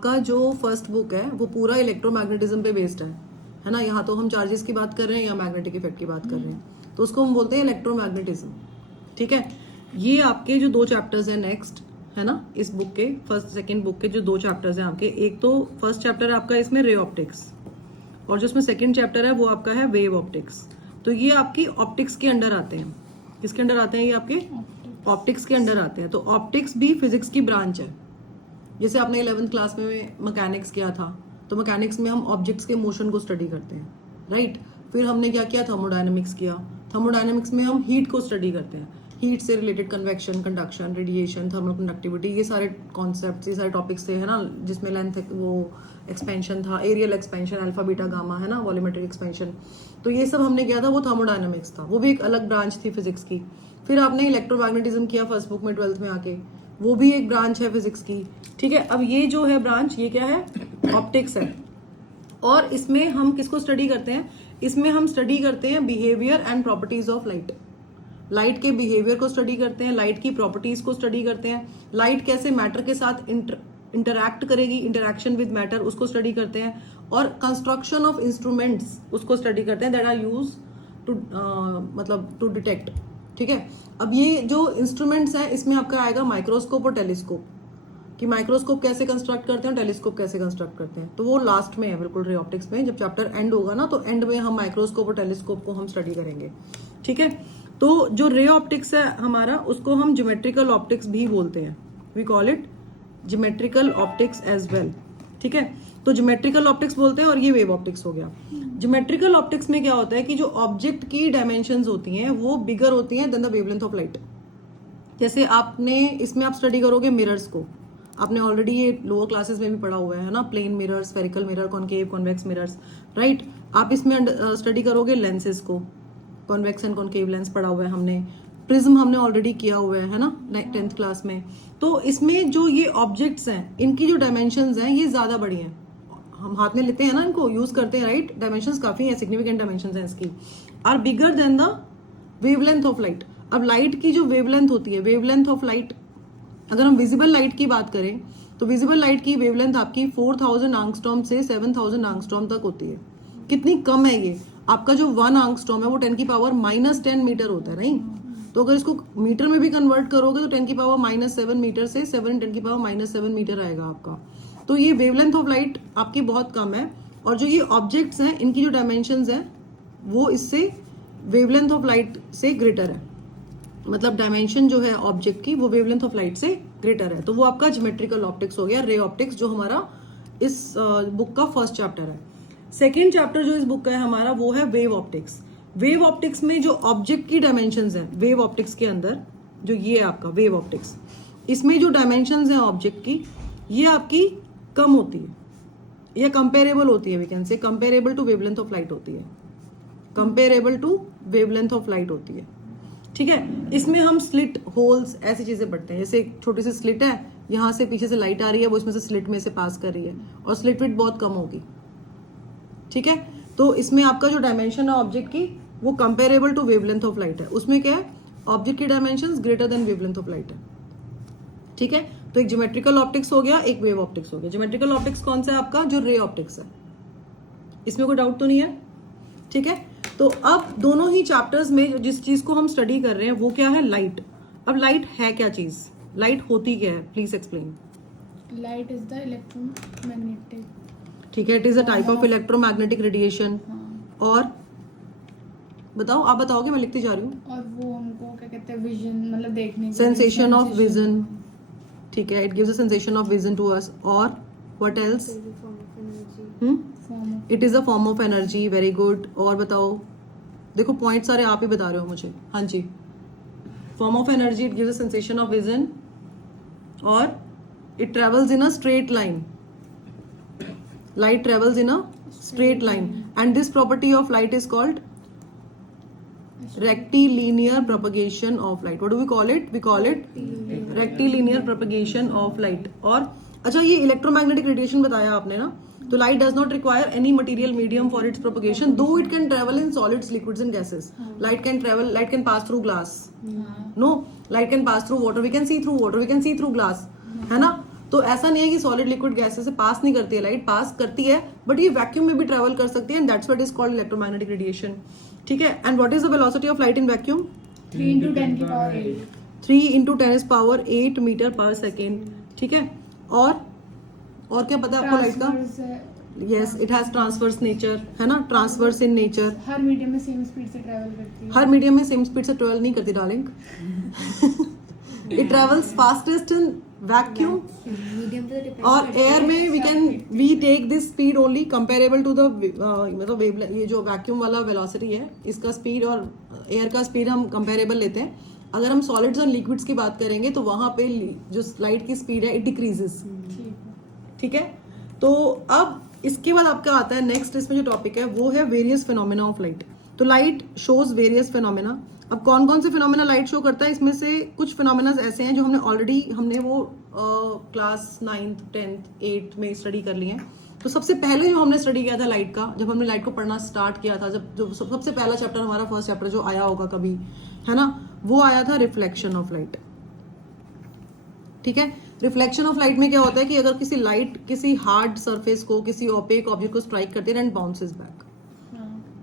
का जो first book है वो पूरा इलेक्ट्रोमैग्नेटिज्म पे बेस्ड है ना। यहाँ तो हम चार्जेस की बात कर रहे हैं या मैग्नेटिक इफेक्ट की बात कर रहे हैं, तो उसको हम बोलते हैं इलेक्ट्रोमैग्नेटिज्म। ठीक है, ये आपके जो 2 चैप्टर्स हैं नेक्स्ट है ना, इस बुक के फर्स्ट सेकंड बुक के जो 2 चैप्टर्स हैं आपके, एक तो फर्स्ट चैप्टर है आपका इसमें रे ऑप्टिक्स, और जो इसमें सेकंड चैप्टर है वो आपका है वेव ऑप्टिक्स। तो ये आपकी ऑप्टिक्स के अंडर आते हैं। किसके अंडर आते हैं ये आपके? ऑप्टिक्स के अंडर आते हैं। तो ऑप्टिक्स भी फिजिक्स की ब्रांच है। जैसे आपने 11th क्लास में मैकेनिक्स किया था, तो मैकेनिक्स में हम ऑब्जेक्ट्स के मोशन को स्टडी करते हैं, राइट। फिर हमने क्या किया? थर्मोडायनेमिक्स किया। थर्मोडायनेमिक्स में हम हीट को स्टडी करते हैं, हीट से related convection, conduction, radiation, thermal conductivity, ये सारे कॉन्सेप्ट्स, ये सारे टॉपिक्स थे है ना, जिसमें लेंथ वो एक्सपेंशन था, areal expansion, alpha beta gamma है ना, वॉल्यूमेट्रिक एक्सपेंशन। तो ये सब हमने किया था, वो थर्मोडायनेमिक्स था, वो भी एक अलग ब्रांच थी फिजिक्स की। फिर आपने इलेक्ट्रोमैग्नेटिज्म किया फर्स्ट बुक में 12th में आके, वो भी एक ब्रांच है फिजिक्स की। ठीक है, अब ये जो है ब्रांच, ये क्या है? ऑप्टिक्स है। और इसमें हम किसको स्टडी करते हैं? इसमें हम स्टडी करते हैं behaviour and properties of light. Light के बिहेवियर को स्टडी करते हैं, लाइट की प्रॉपर्टीज को स्टडी करते हैं, लाइट कैसे मैटर के साथ इंटरैक्ट करेगी, इंटरैक्शन विद मैटर, उसको स्टडी करते हैं, और कंस्ट्रक्शन ऑफ इंस्ट्रूमेंट्स उसको स्टडी करते हैं दैट आर यूज टू मतलब टू डिटेक्ट। ठीक है, अब ये जो इंस्ट्रूमेंट्स हैं इसमें आपका आएगा माइक्रोस्कोप और टेलीस्कोप, कि माइक्रोस्कोप कैसे कंस्ट्रक्ट करते हैं, टेलीस्कोप कैसे कंस्ट्रक्ट करते हैं। तो वो लास्ट में है बिल्कुल रे ऑप्टिक्स में, जब चैप्टर एंड होगा ना, तो एंड में हम माइक्रोस्कोप और टेलीस्कोप को हम स्टडी करेंगे। ठीक है, तो जो रे ऑप्टिक्स है हमारा, उसको हम ज्योमेट्रिकल ऑप्टिक्स भी बोलते हैं। We call it geometrical optics as well. ठीक है, तो ज्योमेट्रिकल ऑप्टिक्स बोलते हैं, और ये वेव ऑप्टिक्स हो गया। ज्योमेट्रिकल ऑप्टिक्स में क्या होता है कि जो ऑब्जेक्ट की डायमेंशंस होती हैं वो बिगर होती हैं than the wavelength of light. जैसे आपने इसमें आप स्टडी करोगे मिरर्स को, आपने ऑलरेडी ये लोअर क्लासेस में भी पढ़ा हुआ है ना, plane mirror, spherical mirror, concave, convex mirrors, right. आप इसमें स्टडी करोगे लेंसेज को, कॉन्वेक्स एंड कॉन्केव लेंस पढ़ा हुआ है हमने, प्रिज्म हमने ऑलरेडी किया हुआ है ना 10th क्लास में। तो इसमें जो ये ऑब्जेक्ट्स हैं, इनकी जो डायमेंशंस हैं ये ज्यादा बड़ी हैं। हम हाथ में लेते हैं ना, इनको यूज करते हैं, राइट। डायमेंशंस काफी है, सिग्निफिकेंट डायमेंशंस हैं इसकी, are bigger than the wavelength of light. अब लाइट की जो वेवलेंथ होती है, वेवलेंथ ऑफ लाइट, अगर हम विजिबल लाइट की बात करें तो विजिबल लाइट की वेवलेंथ आपकी 4000 एंगस्ट्रॉम से 7000 एंगस्ट्रॉम तक होती है। कितनी कम है ये? आपका जो 1 एंगस्ट्रॉम है वो 10 की पावर -10 मीटर होता है, नहीं। तो अगर इसको मीटर में भी कन्वर्ट करोगे तो 10 की पावर -7 मीटर से 7 10 की पावर -7 मीटर आएगा आपका। तो ये वेवलेंथ ऑफ लाइट आपकी बहुत कम है, और जो ये ऑब्जेक्ट्स हैं इनकी जो डायमेंशंस हैं वो इससे वेवलेंथ ऑफ लाइट से ग्रेटर है। मतलब डायमेंशन जो है ऑब्जेक्ट की वो वेवलेंथ ऑफ लाइट से ग्रेटर है। तो वो आपका ज्योमेट्रिकल ऑप्टिक्स हो गया, रे ऑप्टिक्स, जो हमारा इस बुक का फर्स्ट चैप्टर है। सेकेंड चैप्टर जो इस बुक का है हमारा, वो है वेव ऑप्टिक्स। वेव ऑप्टिक्स में जो ऑब्जेक्ट की डायमेंशंस हैं, वेव ऑप्टिक्स के अंदर जो ये है आपका वेव ऑप्टिक्स, इसमें जो डायमेंशंस हैं ऑब्जेक्ट की, ये आपकी कम होती है, ये कंपेरेबल होती है, we can say comparable to wavelength of light होती है, comparable to wavelength of light होती है। ठीक है, इसमें हम स्लिट, होल्स, ऐसी चीजें पढ़ते हैं। जैसे एक छोटी सी स्लिट है, यहाँ से पीछे से लाइट आ रही है, वो इसमें से स्लिट में से पास कर रही है, और स्लिट विड्थ बहुत कम होगी। ठीक है, तो इसमें आपका जो डायमेंशन है ऑब्जेक्ट की वो comparable to wavelength of light है। उसमें क्या है? ऑब्जेक्ट की dimensions greater than wavelength of light है। ठीक है, तो एक ज्योमेट्रिकल ऑप्टिक्स हो गया, एक वेव ऑप्टिक्स हो गया। ज्योमेट्रिकल ऑप्टिक्स कौन सा है आपका? जो रे ऑप्टिक्स है। इसमें कोई डाउट तो नहीं है? ठीक है, तो अब दोनों ही चैप्टर्स में जिस चीज को हम स्टडी कर रहे हैं वो क्या है? लाइट। अब लाइट है क्या चीज? लाइट होती क्या है? Please explain. Light is the electromagnetic. ठीक है, it is a type of electromagnetic radiation. और बताओ, आप बताओगे, मैं लिखती जा रही हूँ। और वो हमको क्या कहते हैं? विजन, मतलब देखने, सेंसेशन ऑफ विजन। ठीक है, it gives a sensation of vision to us. और what else? It is a form of energy. Very good. और बताओ, देखो पॉइंट सारे आप ही बता रहे हो मुझे। हाँ जी, form of energy, it gives a sensation of vision, और it travels in a straight line. Light travels in a straight line, and this property of light is called rectilinear propagation of light. What do we call it? We call it rectilinear propagation of light. और अच्छा, ये electromagnetic radiation बताया आपने ना, तो light does not require any material medium for its propagation, though it can travel in solids, liquids and gases. Light can travel, light can pass through glass. No, light can pass through water, we can see through water, we can see through glass, है ना. तो ऐसा नहीं है कि solid liquid gases से पास नहीं करती है लाइट, पास करती है, बट ये वैक्यूम में भी ट्रेवल कर सकती है, and that's what is called electromagnetic radiation. ठीक है. And what is the velocity of light in vacuum? 3 into 10 की पावर 8. 3 into 10⁻8 मीटर पर सेकेंड. ठीक है. और क्या पता है आपको लाइट का? Yes, it has transverse nature, है ना, transverse in nature. Her medium में सेम स्पीड से ट्रैवल करती है. हर मीडियम में सेम स्पीड से ट्रेवल नहीं करती darling. It travels fastest in vacuum और एयर में. We take this speed only comparable to the मतलब ये जो वैक्यूम वाला वेलोसिटी है, इसका स्पीड और एयर का स्पीड हम कंपेरेबल लेते हैं. अगर हम सॉलिड्स और लिक्विड्स की बात करेंगे तो वहां पे जो लाइट की स्पीड है इट डिक्रीजेस. ठीक है. तो अब इसके बाद आपका आता है नेक्स्ट, इसमें जो टॉपिक है वो है वेरियस फिनोमेना ऑफ लाइट. तो लाइट शोज वेरियस फिनोमेना. अब कौन कौन से फिनोमेना लाइट शो करता है? इसमें से कुछ फिनोमेना ऐसे हैं जो हमने वो क्लास 9th 10th 8th में स्टडी कर लिए हैं. तो सबसे पहले जो हमने स्टडी किया था लाइट का, जब हमने लाइट को पढ़ना स्टार्ट किया था, जब जो सबसे पहला चैप्टर हमारा फर्स्ट चैप्टर जो आया होगा कभी, है ना, वो आया था रिफ्लेक्शन ऑफ लाइट. ठीक है. रिफ्लेक्शन ऑफ लाइट में क्या होता है कि अगर किसी लाइट किसी हार्ड सरफेस को, किसी ओपेक ऑब्जेक्ट को स्ट्राइक करती है and bounces back,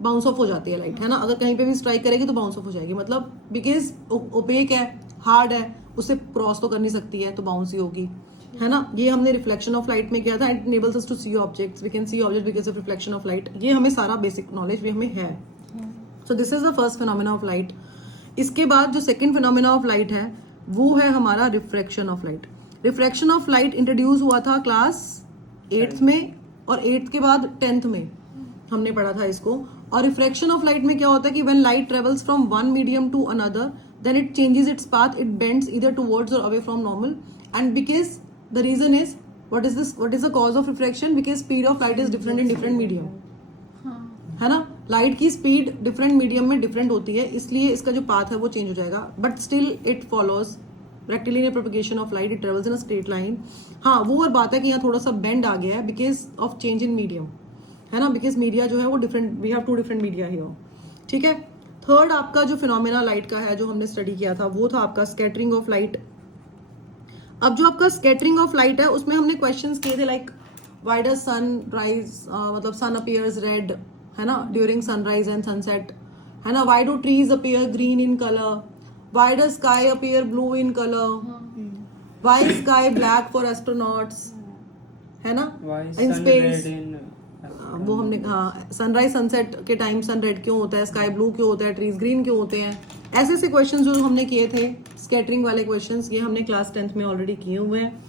bounce off हो जाती है लाइट, है ना. अगर कहीं पे भी स्ट्राइक करेगी तो बाउंस ऑफ हो जाएगी, मतलब बिकॉज ओपेक है, हार्ड है, उसे क्रॉस तो कर नहीं सकती है, तो बाउंस ही होगी, है ना. ये हमने रिफ्लेक्शन ऑफ लाइट में किया था. It enables us to see objects. We can see object because of reflection of light. ये हमें सारा बेसिक नॉलेज भी हमें है. So this is the first phenomena of light. इसके बाद जो सेकंड फिनोमेना ऑफ लाइट है वो है हमारा refraction of light. Refraction of light introduce हुआ था क्लास 8th में, और 8th के बाद 10th में हमने पढ़ा था इसको. और रिफ्रैक्शन ऑफ लाइट में क्या होता है कि when light travels from one medium to another, then it changes its path, it bends either towards और away from normal. And because the reason is what is the cause of refraction? Because speed of light is different in different medium, है ना. Light की speed different medium में different होती है, इसलिए इसका जो पाथ है वो चेंज हो जाएगा. But still it follows rectilinear propagation of light. It travels in a straight line. हाँ, वो और बात है कि यहाँ थोड़ा सा बेंड आ गया है because of change in medium, है ना. बिकॉज मीडिया जो है वो different, we have 2 different media here. ठीक है. थर्ड आपका जो फिनोमेना लाइट का है जो हमने स्टडी किया था वो था आपका स्कैटरिंग ऑफ लाइट. अब जो आपका स्कैटरिंग ऑफ लाइट है उसमें हमने क्वेश्चंस किए थे like why does sun rise, मतलब सन अपीयर्स रेड, है ना, ड्यूरिंग सनराइज एंड सनसेट, है ना. Why do trees appear green in colour? Why does sky appear blue in colour? Why sky black for astronauts, है ना, in space. वो हमने, हाँ, सनराइज सनसेट के टाइम सन रेड क्यों होता है, स्काई ब्लू क्यों होता है, ट्रीज ग्रीन क्यों होते हैं. ऐसे ऐसे क्वेश्चन जो हमने किए थे स्कैटरिंग वाले क्वेश्चंस, ये हमने क्लास 10th में ऑलरेडी किए हुए हैं.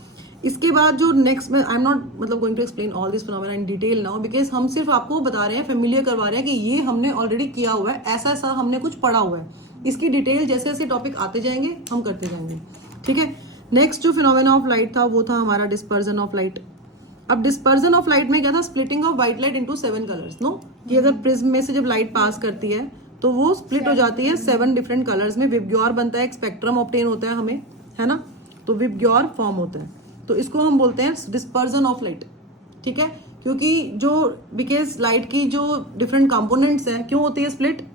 इसके बाद जो नेक्स्ट में, आई एम नॉट मतलब going to explain all this phenomena in detail now, because हम सिर्फ आपको बता रहे हैं, फेमिलियर करवा रहे हैं कि ये हमने ऑलरेडी किया हुआ है, ऐसा ऐसा हमने कुछ पढ़ा हुआ है. इसकी डिटेल जैसे जैसे टॉपिक आते जाएंगे हम करते जाएंगे. ठीक है. नेक्स्ट जो फिनोमेना ऑफ लाइट था वो था हमारा डिस्पर्जन ऑफ लाइट. अब डिस्पर्जन ऑफ लाइट में क्या था? Splitting of white light into 7 colours. No, कि अगर प्रिज्म में से जब लाइट पास करती है तो वो स्प्लिट हो जाती है 7 डिफरेंट कलर्स में. विबग्योर बनता है, एक स्पेक्ट्रम ऑब्टेन होता है हमें, है ना. तो विबग्योर फॉर्म होता है. तो इसको हम बोलते हैं डिस्पर्जन ऑफ लाइट. ठीक है. क्योंकि जो बिकॉज लाइट की जो डिफरेंट कंपोनेंट्स हैं, क्यों होती है स्प्लिट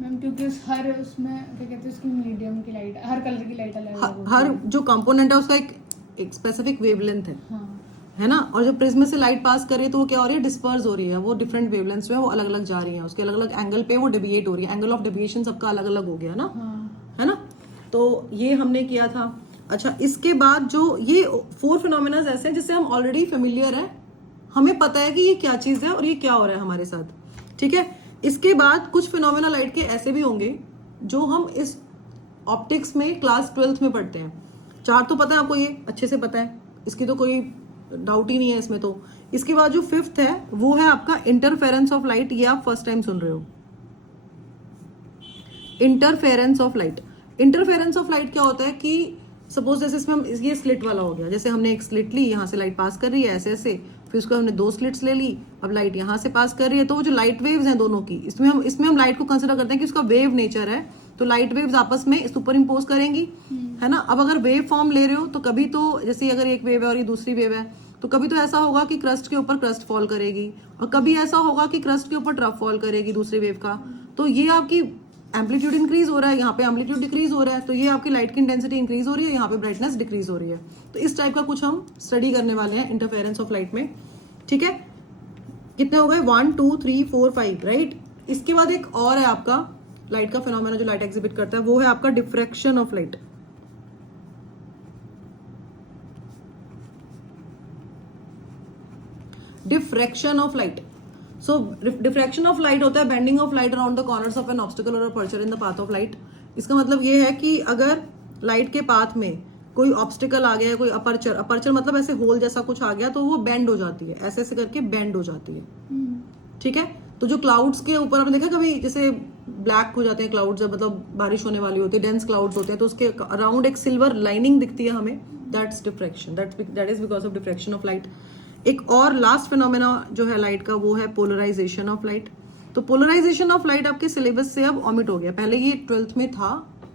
मैम? क्योंकि हर उसमें क्या कहते हैं, उसकी मीडियम की लाइट, हर कलर की लाइट अलग अलग, हर जो कंपोनेंट है उसका एक स्पेसिफिक वेवलेंथ है, है ना. और जब प्रिज्म से लाइट पास कर रही है तो वो क्या हो रही है? डिस्पर्स हो रही है. वो डिफरेंट वेवलेंथ्स में वो अलग अलग जा रही है, उसके अलग अलग एंगल पे वो डेविएट हो रही है. एंगल ऑफ डेविएशन सबका अलग अलग हो गया ना, है ना. तो ये हमने किया था. अच्छा, इसके बाद जो ये 4 फिनोमेना ऐसे हैं जिससे हम ऑलरेडी फेमिलियर है, हमें पता है कि ये क्या चीज है और ये क्या हो रहा है हमारे साथ. ठीक है. इसके बाद कुछ फिनोमेना लाइट के ऐसे भी होंगे जो हम इस ऑप्टिक्स में क्लास 12th में पढ़ते हैं. 4 तो पता है आपको, ये अच्छे से पता है, इसकी तो कोई डाउट ही नहीं है इसमें. तो इसके बाद जो 5th है वो है आपका इंटरफेरेंस ऑफ लाइट. ये आप फर्स्ट टाइम सुन रहे हो, interference of light. Interference of light क्या होता है कि सपोज जैसे इसमें हम, ये स्लिट वाला हो गया, जैसे हमने एक स्लिट ली, यहाँ से लाइट पास कर रही है ऐसे ऐसे, फिर उसको हमने 2 स्लिट्स ले ली, अब लाइट यहाँ से पास कर रही है. तो वो जो लाइट वेव्स हैं दोनों की, इसमें हम लाइट को कंसिडर करते हैं कि उसका वेव नेचर है. तो लाइट वेव्स आपस में सुपर इम्पोज करेंगी, है ना. अब अगर वेव फॉर्म ले रहे हो तो कभी तो जैसे अगर एक वेव है और ये दूसरी वेव है, तो कभी तो ऐसा होगा कि क्रस्ट के ऊपर क्रस्ट फॉल करेगी, और कभी ऐसा होगा कि क्रस्ट के ऊपर ट्रफ फॉल करेगी दूसरी वेव का. तो ये आपकी एम्पलीट्यूड इंक्रीज हो रहा है, यहाँ पे एम्पलीट्यूड डिक्रीज हो रहा है, तो ये आपकी लाइट की इंटेंसिटी इंक्रीज हो रही है, यहाँ पे ब्राइटनेस डिक्रीज हो रही है। तो इस टाइप का कुछ हम स्टडी करने वाले हैं इंटरफेरेंस ऑफ लाइट में, ठीक है। कितने हो गए, 1 2 3 4 5, राइट। इसके बाद एक और है आपका लाइट का फिनोमेना जो लाइट एग्जिबिट करता है, वो है आपका diffraction of light. Diffraction of light, so diffraction of light होता है bending of light around the corners of an obstacle और aperture in the path of light. इसका मतलब ये है कि अगर लाइट के पाथ में कोई ऑब्स्टिकल आ गया है, कोई अपर्चर, अपर्चर मतलब ऐसे होल जैसा कुछ आ गया, तो वो बेंड हो जाती है, ऐसे ऐसे करके बेंड हो जाती है, ठीक है। तो जो क्लाउड्स के ऊपर आपने देखा कभी जैसे ब्लैक हो जाते हैं क्लाउड्स, जब मतलब बारिश होने वाली होती है, डेंस क्लाउड्स होते हैं, तो उसके अराउंड एक सिल्वर लाइनिंग दिखती है हमें, that's diffraction, that is because of diffraction of light. एक और लास्ट फिनोमेना जो है लाइट का, वो है पोलराइजेशन ऑफ लाइट। तो पोलराइजेशन ऑफ लाइट आपके सिलेबस से अब ऑमिट हो गया, पहले ये 12th में था,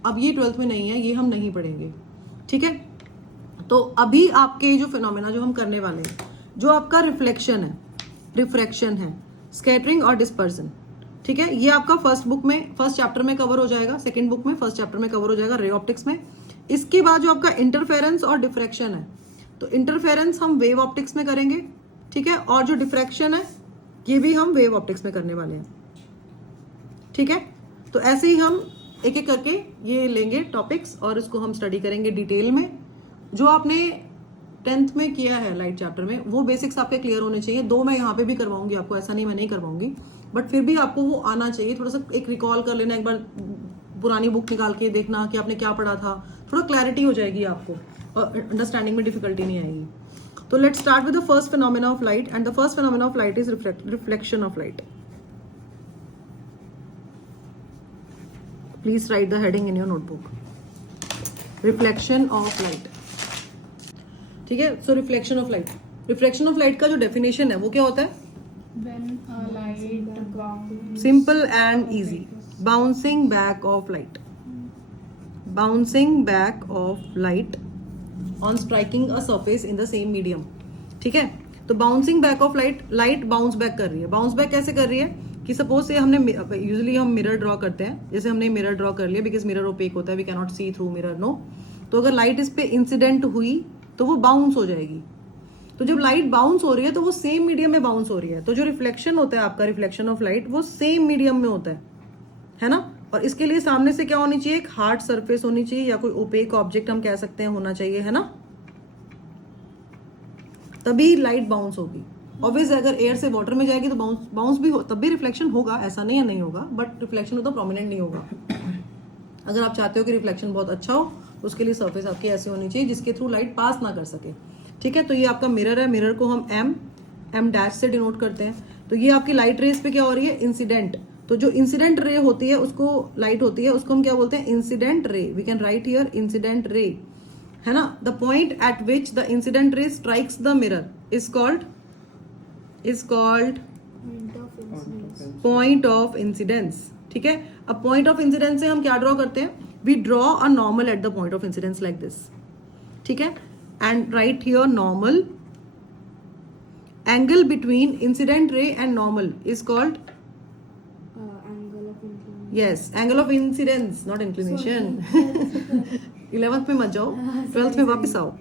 अब ये 12th में नहीं है, ये हम नहीं पढ़ेंगे, ठीक है। तो अभी आपके जो फिनोमेना जो हम करने वाले हैं, जो आपका रिफ्लेक्शन है, रिफ्रैक्शन है, स्कैटरिंग और डिस्पर्सन, ठीक है, ये आपका फर्स्ट बुक में, फर्स्ट चैप्टर में कवर हो जाएगा, सेकंड बुक में फर्स्ट चैप्टर में कवर हो जाएगा रे ऑप्टिक्स में। इसके बाद जो आपका इंटरफेरेंस और डिफ्रैक्शन है, तो इंटरफेरेंस हम वेव ऑप्टिक्स में करेंगे, ठीक है, और जो डिफ्रैक्शन है ये भी हम वेव ऑप्टिक्स में करने वाले हैं, ठीक है। तो ऐसे ही हम एक एक करके ये लेंगे टॉपिक्स और इसको हम स्टडी करेंगे डिटेल में। जो आपने 10th में किया है लाइट चैप्टर में, वो बेसिक्स आपके क्लियर होने चाहिए। 2 मैं यहाँ पे भी करवाऊंगी आपको, ऐसा नहीं मैं नहीं करवाऊंगी, बट फिर भी आपको वो आना चाहिए, थोड़ा सा एक रिकॉल कर लेना, एक बार पुरानी बुक निकाल के देखना कि आपने क्या पढ़ा था, थोड़ा क्लैरिटी हो जाएगी आपको और अंडरस्टैंडिंग में डिफिकल्टी नहीं आएगी। तो let's start with the first phenomena of light, and the first phenomena of light is reflection of light. Please write the heading in your notebook, reflection of light, ठीक है। So reflection of light, reflection of light का जो definition है वो क्या होता है, When a light bounces, simple and easy, bouncing back of light, bouncing back of light on striking a surface in the same medium, ठीक है। तो bouncing back of light, light bounce back कर रही है। बाउंस बैक कैसे कर रही है कि सपोज से हमने, यूजुअली हम मिरर ड्रॉ करते हैं, जैसे हमने मिरर ड्रॉ कर लिया, बिकॉज मिरर ओपेक होता है, we can not see through mirror, no. तो अगर लाइट इस पे इंसिडेंट हुई तो वो बाउंस हो जाएगी। तो जब लाइट बाउंस हो रही है तो वो सेम मीडियम में बाउंस हो रही है। तो जो रिफ्लेक्शन होता है आपका, रिफ्लेक्शन ऑफ लाइट, वो सेम मीडियम में होता है ना। और इसके लिए सामने से क्या होनी चाहिए, एक हार्ड सरफेस होनी चाहिए, या कोई ओपेक ऑब्जेक्ट हम कह सकते हैं होना चाहिए, है ना, तभी लाइट बाउंस होगी। ऑब्वियस अगर एयर से वाटर में जाएगी तो बाउंस भी हो, तब भी रिफ्लेक्शन होगा, ऐसा नहीं है नहीं होगा, बट रिफ्लेक्शन उतना प्रोमिनेंट नहीं होगा। अगर आप चाहते हो कि रिफ्लेक्शन बहुत अच्छा हो, उसके लिए सरफेस आपकी ऐसी होनी चाहिए जिसके थ्रू लाइट पास ना कर सके, ठीक है। तो ये आपका मिरर है, मिरर को हम एम डैश से डिनोट करते हैं। तो ये आपकी लाइट रेस पे क्या हो रही है, इंसिडेंट। तो जो इंसिडेंट रे होती है, उसको लाइट होती है, उसको हम क्या बोलते हैं, incident ray. We can write here incident ray, है ना। The point at which the incident ray strikes the mirror is called point of incidence, ठीक है। अब पॉइंट ऑफ इंसिडेंस से हम क्या ड्रॉ करते हैं, we draw a normal at the point of incidence like this, ठीक है, and write here normal. Angle between incident ray and normal is called yes, angle of incidence, not inclination. 11th में मत जाओ, 12th में वापस आओ,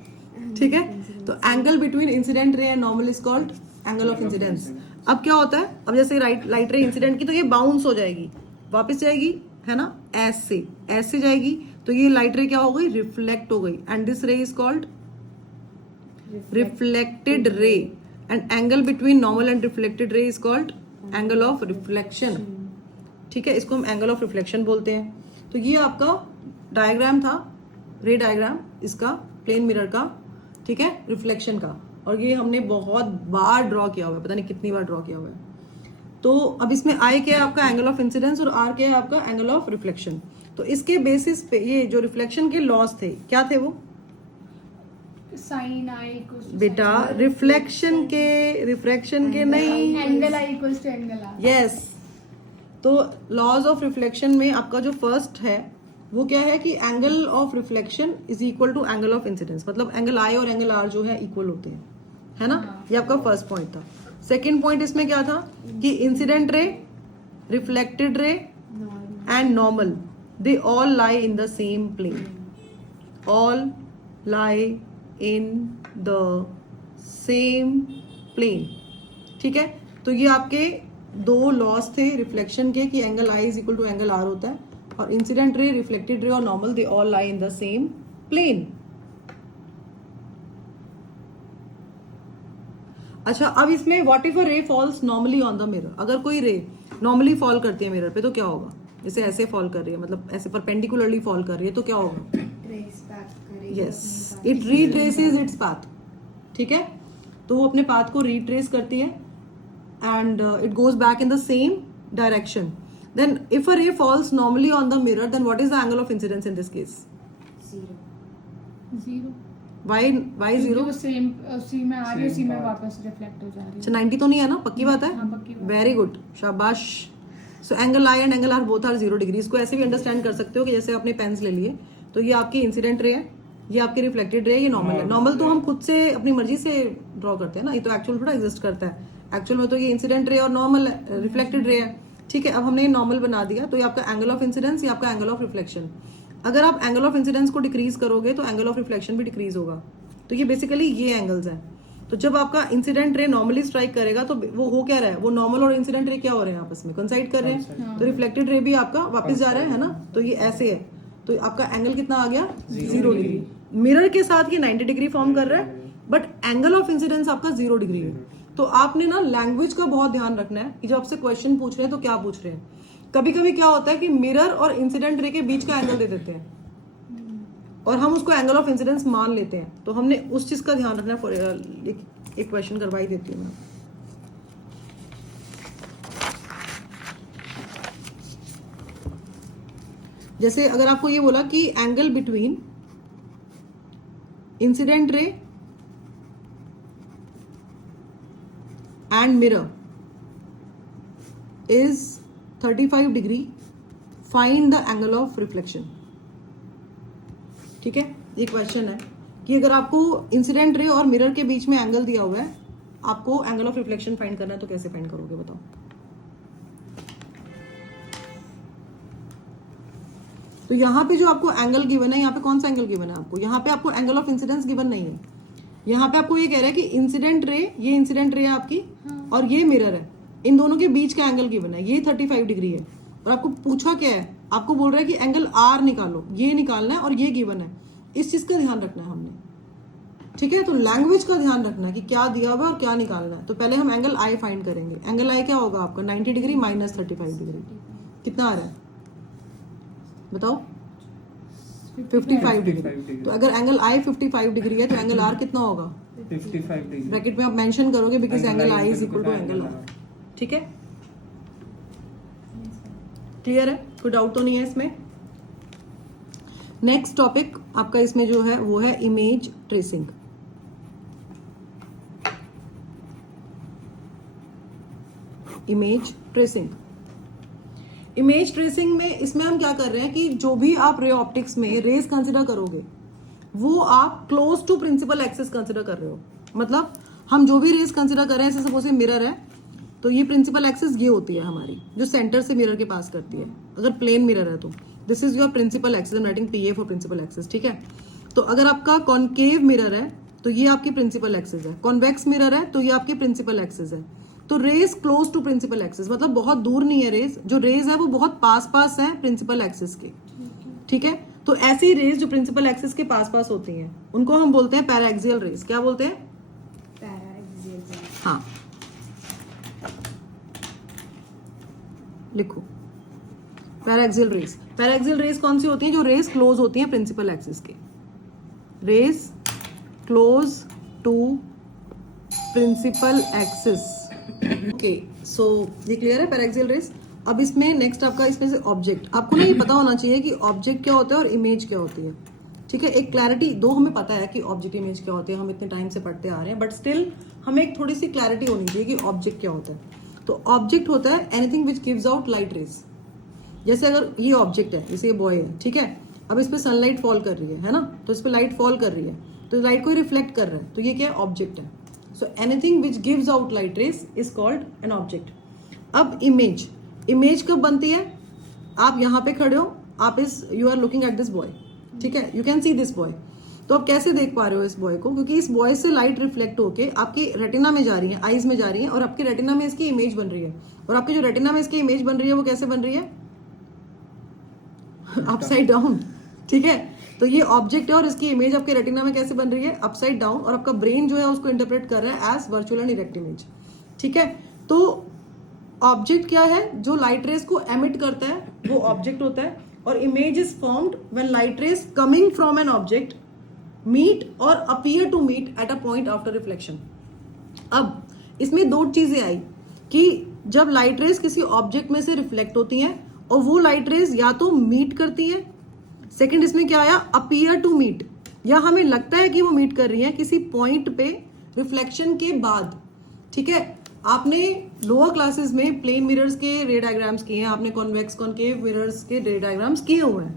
ठीक है। तो angle between incident ray and normal is called angle of incidence. अब क्या होता है, अब जैसे लाइट रे इंसिडेंट की, तो ये बाउंस हो जाएगी, वापस जाएगी, है ना, ऐसे जाएगी, तो ये लाइट रे क्या हो गई, रिफ्लेक्ट हो गई, एंड दिस रे is called reflected ray, and angle between normal and reflected ray is called angle of reflection, ठीक है। इसको हम एंगल ऑफ रिफ्लेक्शन बोलते हैं। तो ये आपका डायग्राम था, रे डायग्राम इसका, प्लेन मिरर का, ठीक है, रिफ्लेक्शन का, और ये हमने बहुत बार ड्रॉ किया हुआ है, पता नहीं कितनी बार ड्रॉ किया हुआ है। तो अब इसमें आई क्या है आपका, एंगल ऑफ इंसिडेंस, और आर क्या है आपका, एंगल ऑफ रिफ्लेक्शन। तो इसके बेसिस पे ये जो रिफ्लेक्शन के लॉस थे, क्या थे वो, साइन आई इक्वल्स टू बेटा रिफ्लेक्शन के नहीं, angle I equals to angle R, yes. तो लॉज ऑफ रिफ्लेक्शन में आपका जो फर्स्ट है वो क्या है कि angle of reflection is equal to angle of incidence, मतलब एंगल आई और एंगल आर जो है इक्वल होते हैं, है ना। ये आपका फर्स्ट पॉइंट था। सेकंड पॉइंट इसमें क्या था कि इंसिडेंट रे, रिफ्लेक्टेड रे and normal, they all lie in the same plane. All lie in the same plane. ठीक है, तो ये आपके दो लॉस थे रिफ्लेक्शन के कि angle I is equal to angle R होता है, और इंसिडेंट रे, रिफ्लेक्टेड रे और normal, they all lie in the same plane. अच्छा, अब इसमें what if a ray falls normally on the mirror. अगर कोई रे नॉर्मली फॉल करती है मिरर पे तो क्या होगा? जैसे ऐसे फॉल कर रही है, मतलब ऐसे परपेंडिकुलरली फॉल कर रही है, तो क्या होगा? Yes, it retraces its path. ठीक है, तो वो अपने पाथ को रीट्रेस करती है and it goes back in the same direction. Then if a ray falls normally on the mirror, then what is the angle of incidence in this case? Zero. Why zero? वो same सी में आ रही है, सी में वापस reflect हो जा रही है. अच्छा, 90 तो नहीं है ना? पक्की बात है. हाँ, पक्की बात. वेरी गुड, शाबाश. So angle I and angle R both are 0 degree. इसको ऐसे भी अंडरस्टैंड कर सकते हो कि जैसे अपने पेन्स ले लिए, तो ये आपकी इंसिडेंट रे है, ये आपकी रिफ्लेक्टेड रे है, ये नॉर्मल है. नॉर्मल तो हम खुद से अपनी मर्जी से ड्रॉ करते हैं ना, ये तो एक्चुअल थोड़ा एग्जिस्ट करता है. एक्चुअल में तो ये इंसिडेंट रे और नॉर्मल रिफ्लेक्टेड रे है. ठीक है, अब हमने ये नॉर्मल बना दिया, तो ये आपका एंगल ऑफ इंसिडेंस, ये आपका एंगल ऑफ रिफ्लेक्शन. अगर आप एंगल ऑफ इंसिडेंस को डिक्रीज करोगे तो एंगल ऑफ रिफ्लेक्शन भी डिक्रीज होगा. तो ये बेसिकली ये एंगल्स हैं. तो जब आपका इंसिडेंट रे नॉर्मली स्ट्राइक करेगा तो वो हो क्या रहा है? वो नॉर्मल और इंसिडेंट रे क्या हो रहे हैं? आपस में कंसाइड कर रहे हैं. तो रिफ्लेक्टेड रे भी आपका वापस जा रहा है ना, तो ये ऐसे है. तो आपका एंगल कितना आ गया? 0 डिग्री. मिरर के साथ ये 90 डिग्री फॉर्म कर रहा है, बट एंगल ऑफ इंसिडेंस आपका 0 डिग्री है. तो आपने ना लैंग्वेज का बहुत ध्यान रखना है कि जब आपसे क्वेश्चन पूछ रहे हैं तो क्या पूछ रहे हैं. कभी कभी क्या होता है कि मिरर और इंसिडेंट रे के बीच का एंगल दे देते हैं और हम उसको एंगल ऑफ इंसिडेंस मान लेते हैं. तो हमने उस चीज का ध्यान रखना है. एक क्वेश्चन करवाई देती हूँ मैं. जैसे अगर आपको ये बोला कि angle between incident ray and mirror is 35 degree, find the angle of reflection. ठीक है, ये क्वेश्चन है कि अगर आपको इंसिडेंट रे और मिरर के बीच में एंगल दिया हुआ है, आपको एंगल ऑफ रिफ्लेक्शन फाइंड करना है, तो कैसे फाइंड करोगे बताओ? तो यहाँ पे जो आपको एंगल गिवन है, यहाँ पे कौन सा एंगल गिवन है आपको? यहाँ पे आपको एंगल ऑफ इंसिडेंस गिवन नहीं है. यहाँ पे आपको ये कह रहा है कि इंसिडेंट रे, ये इंसिडेंट रे है आपकी और ये मिरर है, इन दोनों के बीच का एंगल गिवन है, ये 35 डिग्री है. और आपको पूछा क्या है? आपको बोल रहा है कि एंगल आर निकालो, ये निकालना है और ये गिवन है. इस चीज का ध्यान रखना है हमने. ठीक है, तो लैंग्वेज का ध्यान रखना है कि क्या दिया हुआ है और क्या निकालना है. तो पहले हम एंगल आई फाइंड करेंगे. एंगल आई क्या होगा आपका? 90 डिग्री माइनस 35 डिग्री. कितना आ रहा है बताओ? 55 डिग्री. तो अगर एंगल आई 55 डिग्री है तो एंगल आर कितना होगा? 55 डिग्री. ब्रैकेट में आप मेंशन करोगे because angle I is equal to angle R. ठीक है, क्लियर है? कोई डाउट तो नहीं है इसमें? नेक्स्ट टॉपिक आपका इसमें जो है वो है image tracing. Image tracing. Image tracing में इसमें हम क्या कर रहे हैं कि जो भी आप रे ऑप्टिक्स में रेज कंसिडर करोगे वो आप close to principal axis consider कर रहे हो. मतलब हम जो भी रेज कंसिडर कर रहे हैं, जैसे सपोज मिरर है तो ये प्रिंसिपल एक्सिस ये होती है हमारी, जो सेंटर से मिरर के पास करती है. अगर प्लेन मिरर है तो this is your principal axis. I am writing PA for principal axis. ठीक है, तो अगर आपका कॉनकेव मिरर है तो ये आपकी प्रिंसिपल एक्सिस है. कॉन्वेक्स मिरर है तो ये आपकी प्रिंसिपल एक्सिस है. तो rays close to principal axis, मतलब बहुत दूर नहीं है रेज. जो रेज है वो बहुत पास पास है प्रिंसिपल एक्सिस के. ठीक है, तो ऐसी रेज जो प्रिंसिपल एक्सिस के पास पास होती हैं उनको हम बोलते हैं पैराएक्सियल रेज. क्या बोलते हैं? पैराएक्सियल. हाँ, लिखो पैराएक्सियल रेज. पैराएक्सियल रेज कौन सी होती है? जो रेज क्लोज होती हैं प्रिंसिपल एक्सिस के. Rays close to principal axis. Okay, so ये क्लियर है पैराएक्सियल रेज. अब इसमें नेक्स्ट आपका इसमें से ऑब्जेक्ट. आपको ना ये पता होना चाहिए कि ऑब्जेक्ट क्या होता है और इमेज क्या होती है. ठीक है, एक क्लैरिटी दो. हमें पता है कि ऑब्जेक्ट इमेज क्या होती है, हम इतने टाइम से पढ़ते आ रहे हैं, बट स्टिल हमें एक थोड़ी सी क्लैरिटी होनी चाहिए कि ऑब्जेक्ट क्या होता है. तो ऑब्जेक्ट होता है anything which gives out light raise. जैसे अगर ये ऑब्जेक्ट है, जैसे ये बॉय है, ठीक है, अब इस पे सनलाइट फॉल कर रही है ना, तो इस पे लाइट फॉल कर रही है, तो लाइट को रिफ्लेक्ट कर रहा है, तो ये क्या है? ऑब्जेक्ट है. So anything which gives out light rays is called an object. अब इमेज, इमेज कब बनती है? आप यहाँ पे खड़े हो, आप you are looking at this boy, ठीक है, you can see this boy. तो आप कैसे देख पा रहे हो इस बॉय को? क्योंकि इस बॉय से लाइट रिफ्लेक्ट होके आपकी रेटिना में जा रही है, आईज में जा रही है, और आपकी रेटिना में इसकी इमेज बन रही है। और आपकी जो रेटिना में इसकी इमेज बन रही है वो कैसे बन रही है? अपसाइड डाउन, ठीक है। तो ये ऑब्जेक्ट है और इसकी इमेज आपके रेटिना में कैसे बन रही है? Upside down. और आपका ब्रेन जो है उसको इंटरप्रेट कर रहा है as virtual and erect image, ठीक है। तो ऑब्जेक्ट क्या है? जो लाइट रेस को एमिट करता है वो ऑब्जेक्ट होता है, और image is formed when light rays coming from an object meet और appear to meet at a point after reflection. अब इसमें दो चीजें आई कि जब लाइट रेस किसी ऑब्जेक्ट में से रिफ्लेक्ट होती हैं और वो लाइट रेस या तो मीट करती है, सेकंड इसमें क्या आया? अपीयर टू मीट, या हमें लगता है कि वो मीट कर रही है किसी पॉइंट पे रिफ्लेक्शन के बाद, ठीक है। आपने लोअर क्लासेस में प्लेन मिरर्स के रे डायग्राम्स किए हैं, आपने कॉन्वेक्स कॉनकेव मिरर्स के रे डायग्राम्स किए हुए हैं,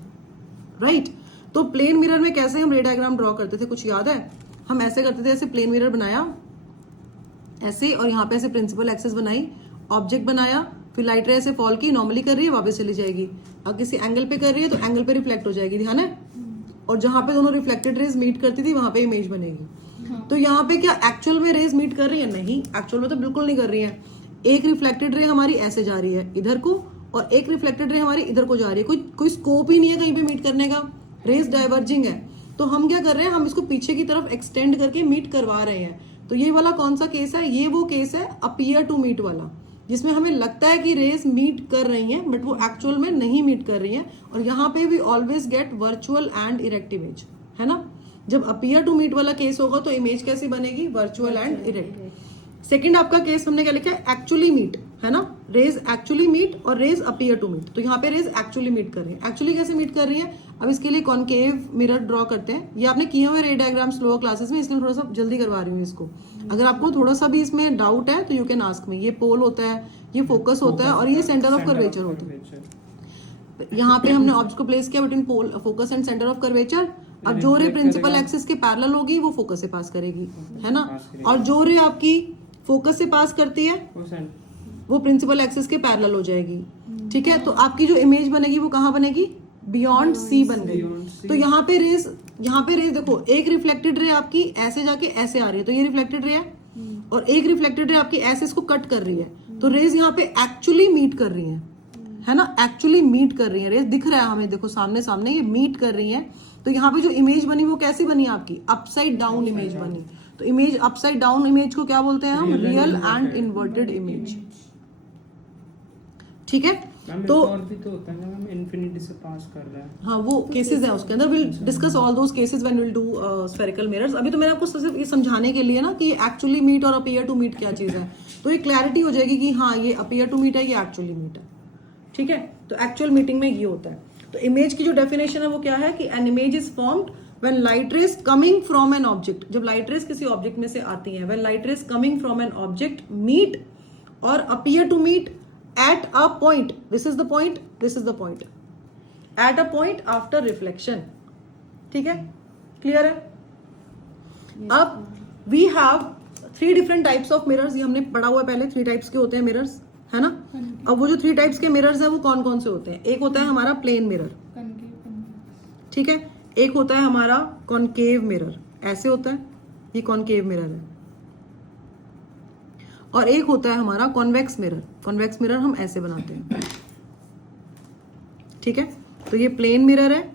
राइट। तो प्लेन मिरर में कैसे हम रे डायग्राम ड्रॉ करते थे, कुछ याद है? हम ऐसे करते थे, ऐसे प्लेन मिरर बनाया ऐसे, और यहाँ पे ऐसे प्रिंसिपल एक्सिस बनाई, ऑब्जेक्ट बनाया, फिर लाइट रे ऐसे फॉल की, नॉर्मली कर रही है वापस चली जाएगी, अगर किसी एंगल पे कर रही है तो एंगल पे रिफ्लेक्ट हो जाएगी, ध्यान है। और जहां पे दोनों रिफ्लेक्टेड रेज मीट करती थी वहां पे इमेज बनेगी। तो यहाँ पे क्या एक्चुअल में रेज मीट कर रही है? नहीं, एक्चुअल में तो बिल्कुल नहीं कर रही है। एक रिफ्लेक्टेड रे हमारी ऐसे जा रही है इधर को, और एक रिफ्लेक्टेड रे हमारी इधर को जा रही है, कोई स्कोप ही नहीं है कहीं पे मीट करने का, रेज डाइवर्जिंग है। तो हम क्या कर रहे हैं? हम इसको पीछे की तरफ एक्सटेंड करके मीट करवा रहे हैं। तो ये वाला कौन सा केस है? ये वो केस है अपीयर टू मीट वाला, जिसमें हमें लगता है कि रेस मीट कर रही हैं बट वो एक्चुअल में नहीं मीट कर रही हैं। और यहाँ पे we always get virtual and erect image, है ना। जब अपीयर टू मीट वाला केस होगा तो इमेज कैसी बनेगी? Virtual and erect. सेकंड आपका केस हमने क्या लिखा है? एक्चुअली मीट, है ना। रेज एक्चुअली मीट और रेज अपीयर टू मीट। तो यहाँ पे रेज एक्चुअली मीट कर रही है। एक्चुअली कैसे मीट कर रही है? अब इसके लिए कॉनकेव मिरर ड्रॉ करते हैं। ये आपने किए हुए रे डायग्राम्स लोअर क्लासेस में, इसलिए थोड़ा सा जल्दी करवा रही हूँ इसको। अगर आपको थोड़ा सा भी इसमें डाउट है तो यू कैन आस्क मी। ये पोल होता है, ये फोकस होता है, और ये सेंटर ऑफ कर्वेचर होता है। यहाँ पे हमने ऑब्जेक्ट को प्लेस किया between pole focus and centre of curvature. अब जो रे प्रिंसिपल एक्सिस के पैरेलल होगी वो फोकस से पास करेगी, है ना। और जो रे आपकी फोकस से पास करती है वो प्रिंसिपल एक्सिस के पैरेलल हो जाएगी, ठीक है। तो आपकी जो इमेज बनेगी वो कहाँ बनेगी? बियॉन्ड सी बन गई। तो यहाँ पे रेज देखो, एक रिफ्लेक्टेड रे आपकी ऐसे जाके ऐसे आ रही है, तो ये रिफ्लेक्टेड रे है, और एक रिफ्लेक्टेड रे आपकी ऐसे इसको कट कर रही है। तो रेज यहाँ पे एक्चुअली मीट कर रही है ना, एक्चुअली मीट कर रही है। रेज दिख रहा है हमें, देखो सामने सामने ये मीट कर रही है। तो यहाँ पे जो इमेज बनी वो कैसी बनी आपकी? अपसाइड डाउन इमेज बनी। तो इमेज अपसाइड डाउन इमेज को क्या बोलते हैं हम? रियल एंड इन्वर्टेड इमेज, ठीक है। तो भी तो होता है हम इन्फिनिटी से पास कर रहे हैं, हाँ वो केसेस हैं उसके अंदर। Will discuss all those cases when will do spherical mirrors. अभी तो मैंने आपको सिर्फ ये समझाने के लिए ना कि एक्चुअली मीट और अपीयर टू मीट क्या चीज है, तो ये क्लैरिटी हो जाएगी कि हाँ ये अपीयर टू मीट है, ये एक्चुअली मीट है, ठीक है। तो एक्चुअल मीटिंग में ये होता है। तो इमेज की जो डेफिनेशन है वो क्या है कि an image is formed when light rays coming from an object. जब लाइट रेज किसी ऑब्जेक्ट में से आती हैं, when light rays coming from an object meet और appear to meet at a point, this is the point, this is the point, at a point after reflection, ठीक है, clear है। अब we have 3 different types of mirrors, ये हमने पढ़ा हुआ है पहले, 3 टाइप्स के होते हैं मिरर्स, है ना। अब वो जो 3 टाइप्स के मिरर्स है वो कौन कौन से होते हैं? एक होता है हमारा प्लेन मिरर, ठीक है। एक होता है हमारा कॉनकेव मिरर, ऐसे होता है, ये कॉनकेव मिरर है। और एक होता है हमारा कॉन्वेक्स मिरर। कॉन्वेक्स मिरर हम ऐसे बनाते हैं, ठीक है। तो ये प्लेन मिरर है,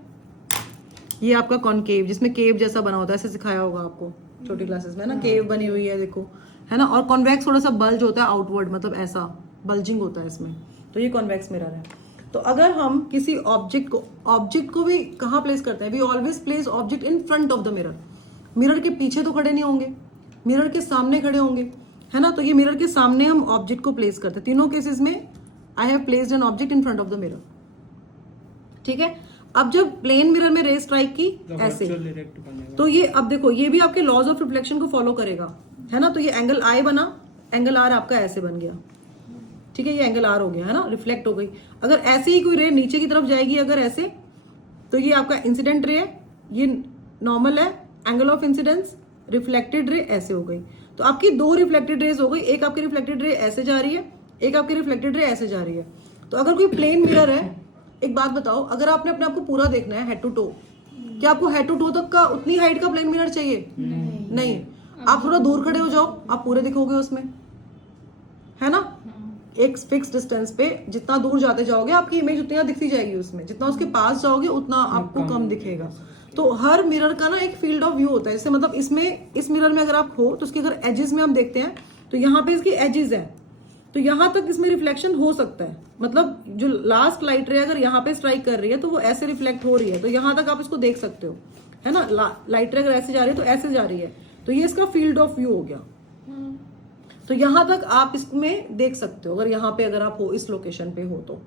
ये आपका कॉनकेव, जिसमें केव जैसा बना होता है, ऐसे सिखाया होगा आपको छोटी क्लासेस में ना, केव बनी हुई है देखो, है ना। और कॉन्वेक्स थोड़ा सा बल्ज होता है आउटवर्ड, मतलब ऐसा बल्जिंग होता है इसमें। तो ये कॉन्वेक्स मिरर है। तो अगर हम किसी ऑब्जेक्ट को भी कहाँ प्लेस करते हैं? We always place object in front of the mirror. Mirror के पीछे तो खड़े नहीं होंगे, मिरर के सामने खड़े होंगे, है ना। तो ये मिरर के सामने हम ऑब्जेक्ट को प्लेस करते हैं। तीनों केसेस में I have placed an object in front of the mirror, ठीक है। अब जब प्लेन मिरर में रे स्ट्राइक की ऐसे, तो ये अब देखो ये भी आपके लॉज ऑफ रिफ्लेक्शन को फॉलो करेगा, है ना। तो ये एंगल आई बना, एंगल आर आपका ऐसे बन गया, ठीक है। ये एंगल आर हो गया, है ना, रिफ्लेक्ट हो गई। अगर ऐसे ही कोई रे नीचे की तरफ जाएगी अगर ऐसे, तो ये आपका इंसिडेंट रे है, ये नॉर्मल है, angle of incidence, reflected ray ऐसे हो गई। तो आपकी 2 रिफ्लेक्टेड रेज हो गई, एक आपकी रिफ्लेक्टेड रे ऐसे जा रही है, एक आपकी रिफ्लेक्टेड रे ऐसे जा रही है। तो अगर कोई प्लेन मिरर है एक बात बताओ, अगर आपने अपने आप को पूरा देखना है हेड टू टो, क्या आपको हेड टू टो तक का उतनी हाइट का प्लेन मिरर चाहिए? नहीं। आप थोड़ा दूर खड़े हो जाओ, आप पूरे दिखोगे उसमें, है ना? एक फिक्स डिस्टेंस पे जितना दूर जाते जाओगे आपकी इमेज उतनी दिखती जाएगी उसमें, जितना उसके पास जाओगे उतना आपको कम दिखेगा। तो हर मिरर का ना एक फील्ड ऑफ व्यू होता है। जैसे मतलब इसमें, इस मिरर में अगर आप हो तो उसकी अगर एजेस में हम देखते हैं तो यहाँ पे इसकी एजेस है, तो यहाँ तक इसमें रिफ्लेक्शन हो सकता है। मतलब जो लास्ट लाइट रे अगर यहाँ पे स्ट्राइक कर रही है तो वो ऐसे रिफ्लेक्ट हो रही है, तो यहाँ तक आप इसको देख सकते हो, है ना? लाइट रे अगर ऐसे जा रही है तो ऐसे जा रही है, तो ये इसका फील्ड ऑफ व्यू हो गया। तो यहाँ तक आप इसमें देख सकते हो अगर यहाँ पे अगर आप हो, इस लोकेशन पे हो तो,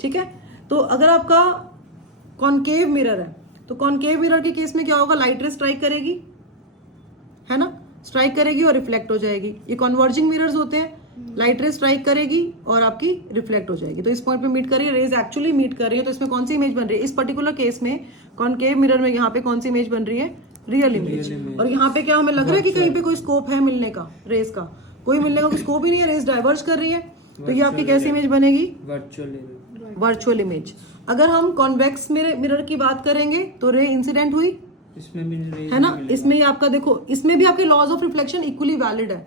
ठीक है? तो अगर आपका कॉनकेव मिरर है तो कॉनकेव मिरर के केस में क्या होगा? लाइट रे स्ट्राइक करेगी, है ना? स्ट्राइक करेगी और रिफ्लेक्ट हो जाएगी। ये कन्वर्जिंग मिरर्स होते हैं, लाइट रे स्ट्राइक करेगी और आपकी रिफ्लेक्ट हो जाएगी। तो इस पॉइंट पे मीट कर रही है, रेज एक्चुअली मीट कर रही है, तो इसमें कौन सी इमेज बन रही है? इस पर्टिकुलर केस में कॉनकेव मिरर में यहाँ पे कौन सी इमेज बन रही है? Real image. और यहाँ पे क्या हमें लग रहा है कि कहीं पे कोई स्कोप है मिलने का रेज का? कोई मिलने का कोई स्कोप ही नहीं है, रेज डाइवर्ज कर रही है, तो ये आपकी कैसी इमेज बनेगी? Virtual image. अगर हम कॉन्वेक्स मिरर की बात करेंगे तो रे इंसिडेंट हुई, इसमें भी है ना? इसमें ही आपका देखो, इसमें भी आपके laws of reflection equally valid है,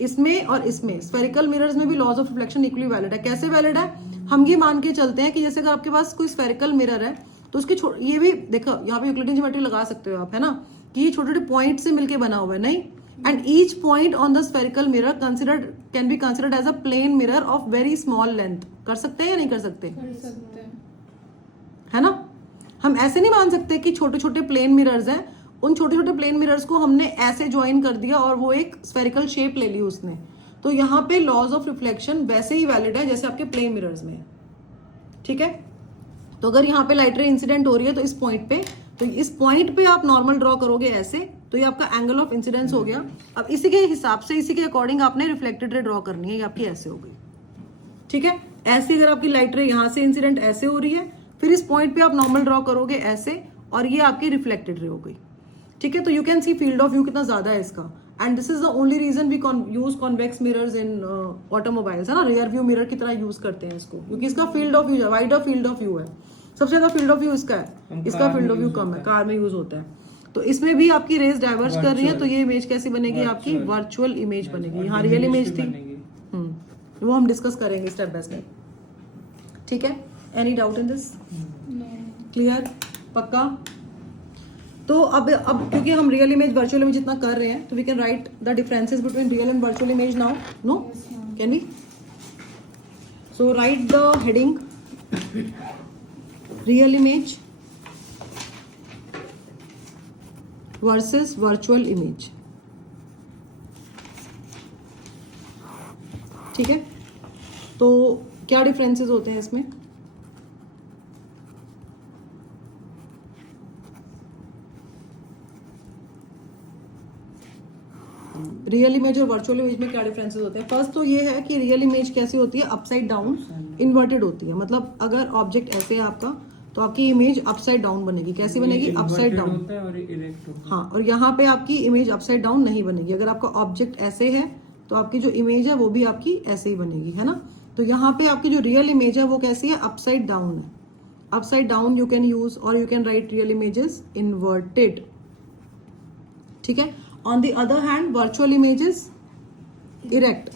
इसमें और इसमें। स्फेरिकल मिरर्स में भी laws of reflection equally valid है। कैसे वैलिड है? हम ये मान के चलते हैं कि जैसे अगर आपके पास कोई स्फेरिकल मिरर है तो उसके ये भी देखो, यहाँ पे यूक्लिडियन ज्योमेट्री लगा सकते हो आप, है ना? कि ये छोटे छोटे पॉइंट से मिलके बना हुआ है, नहीं? And each point on the spherical mirror can be considered as a plane mirror of very small length. कर सकते हैं या नहीं कर सकते? है ना? हम ऐसे नहीं मान सकते कि छोटे छोटे प्लेन मिरर्स हैं, उन छोटे छोटे प्लेन मिरर्स को हमने ऐसे ज्वाइन कर दिया और वो एक स्फेरिकल शेप ले ली उसने। तो यहाँ पे लॉज ऑफ रिफ्लेक्शन वैसे ही वैलिड है जैसे आपके प्लेन मिरर्स में, ठीक है? तो अगर यहाँ पे लाइट रे इंसिडेंट हो रही है तो इस पॉइंट पे, तो इस पॉइंट पे आप नॉर्मल ड्रॉ करोगे ऐसे, तो ये आपका एंगल ऑफ इंसिडेंस हो गया। अब इसी के हिसाब से, इसी के अकॉर्डिंग आपने रिफ्लेक्टेड रे ड्रॉ करनी है, ये आपकी ऐसे हो गई, ठीक है? ऐसे अगर आपकी लाइट रे यहाँ से इंसिडेंट ऐसे हो रही है, फिर इस पॉइंट पे आप नॉर्मल ड्रॉ करोगे ऐसे, और ये आपकी रिफ्लेक्टेड रे हो गई, ठीक है? तो you can see field of view कितना ज्यादा है इसका। And this is the only reason we use convex mirrors in automobiles, है ना? रियर व्यू मिरर की तरह यूज करते हैं इसको, क्योंकि इसका field of view, wider field of view है। सबसे ज्यादा फील्ड ऑफ व्यू इसका है, इसका फील्ड ऑफ व्यू कम है, कार में यूज होता है। तो इसमें भी आपकी रेज डाइवर्ज कर रही है, तो ये इमेज कैसी बनेगी? आपकी वर्चुअल इमेज बनेगी। यहाँ रियल इमेज थी, वो हम डिस्कस करेंगे स्टेप बाय स्टेप, ठीक है? Any doubt in this? Clear? पक्का? तो अब क्योंकि हम रियल इमेज वर्चुअल इमेज इतना कर रहे हैं, तो we can write the differences between real and virtual image now, no? Can we? So write the heading real image versus virtual image, ठीक है? तो क्या डिफरेंसेस होते हैं इसमें? रियल इमेज और वर्चुअल इमेज में क्या डिफरेंसेस होते हैं? फर्स्ट तो ये है कि रियल इमेज कैसी होती है? अपसाइड डाउन इन्वर्टेड होती है। मतलब अगर ऑब्जेक्ट ऐसे है आपका, तो आपकी इमेज अपसाइड डाउन बनेगी। कैसी बनेगी? Upside down. हाँ, और यहाँ पे आपकी इमेज अपसाइड डाउन नहीं बनेगी। अगर आपका ऑब्जेक्ट ऐसे है तो आपकी जो इमेज है वो भी आपकी ऐसे ही बनेगी, है ना? तो यहाँ पे आपकी जो रियल इमेज है वो कैसी है? अपसाइड डाउन है। Upside down you can use, और you can write real images inverted, ठीक है? On the other hand virtual images erect.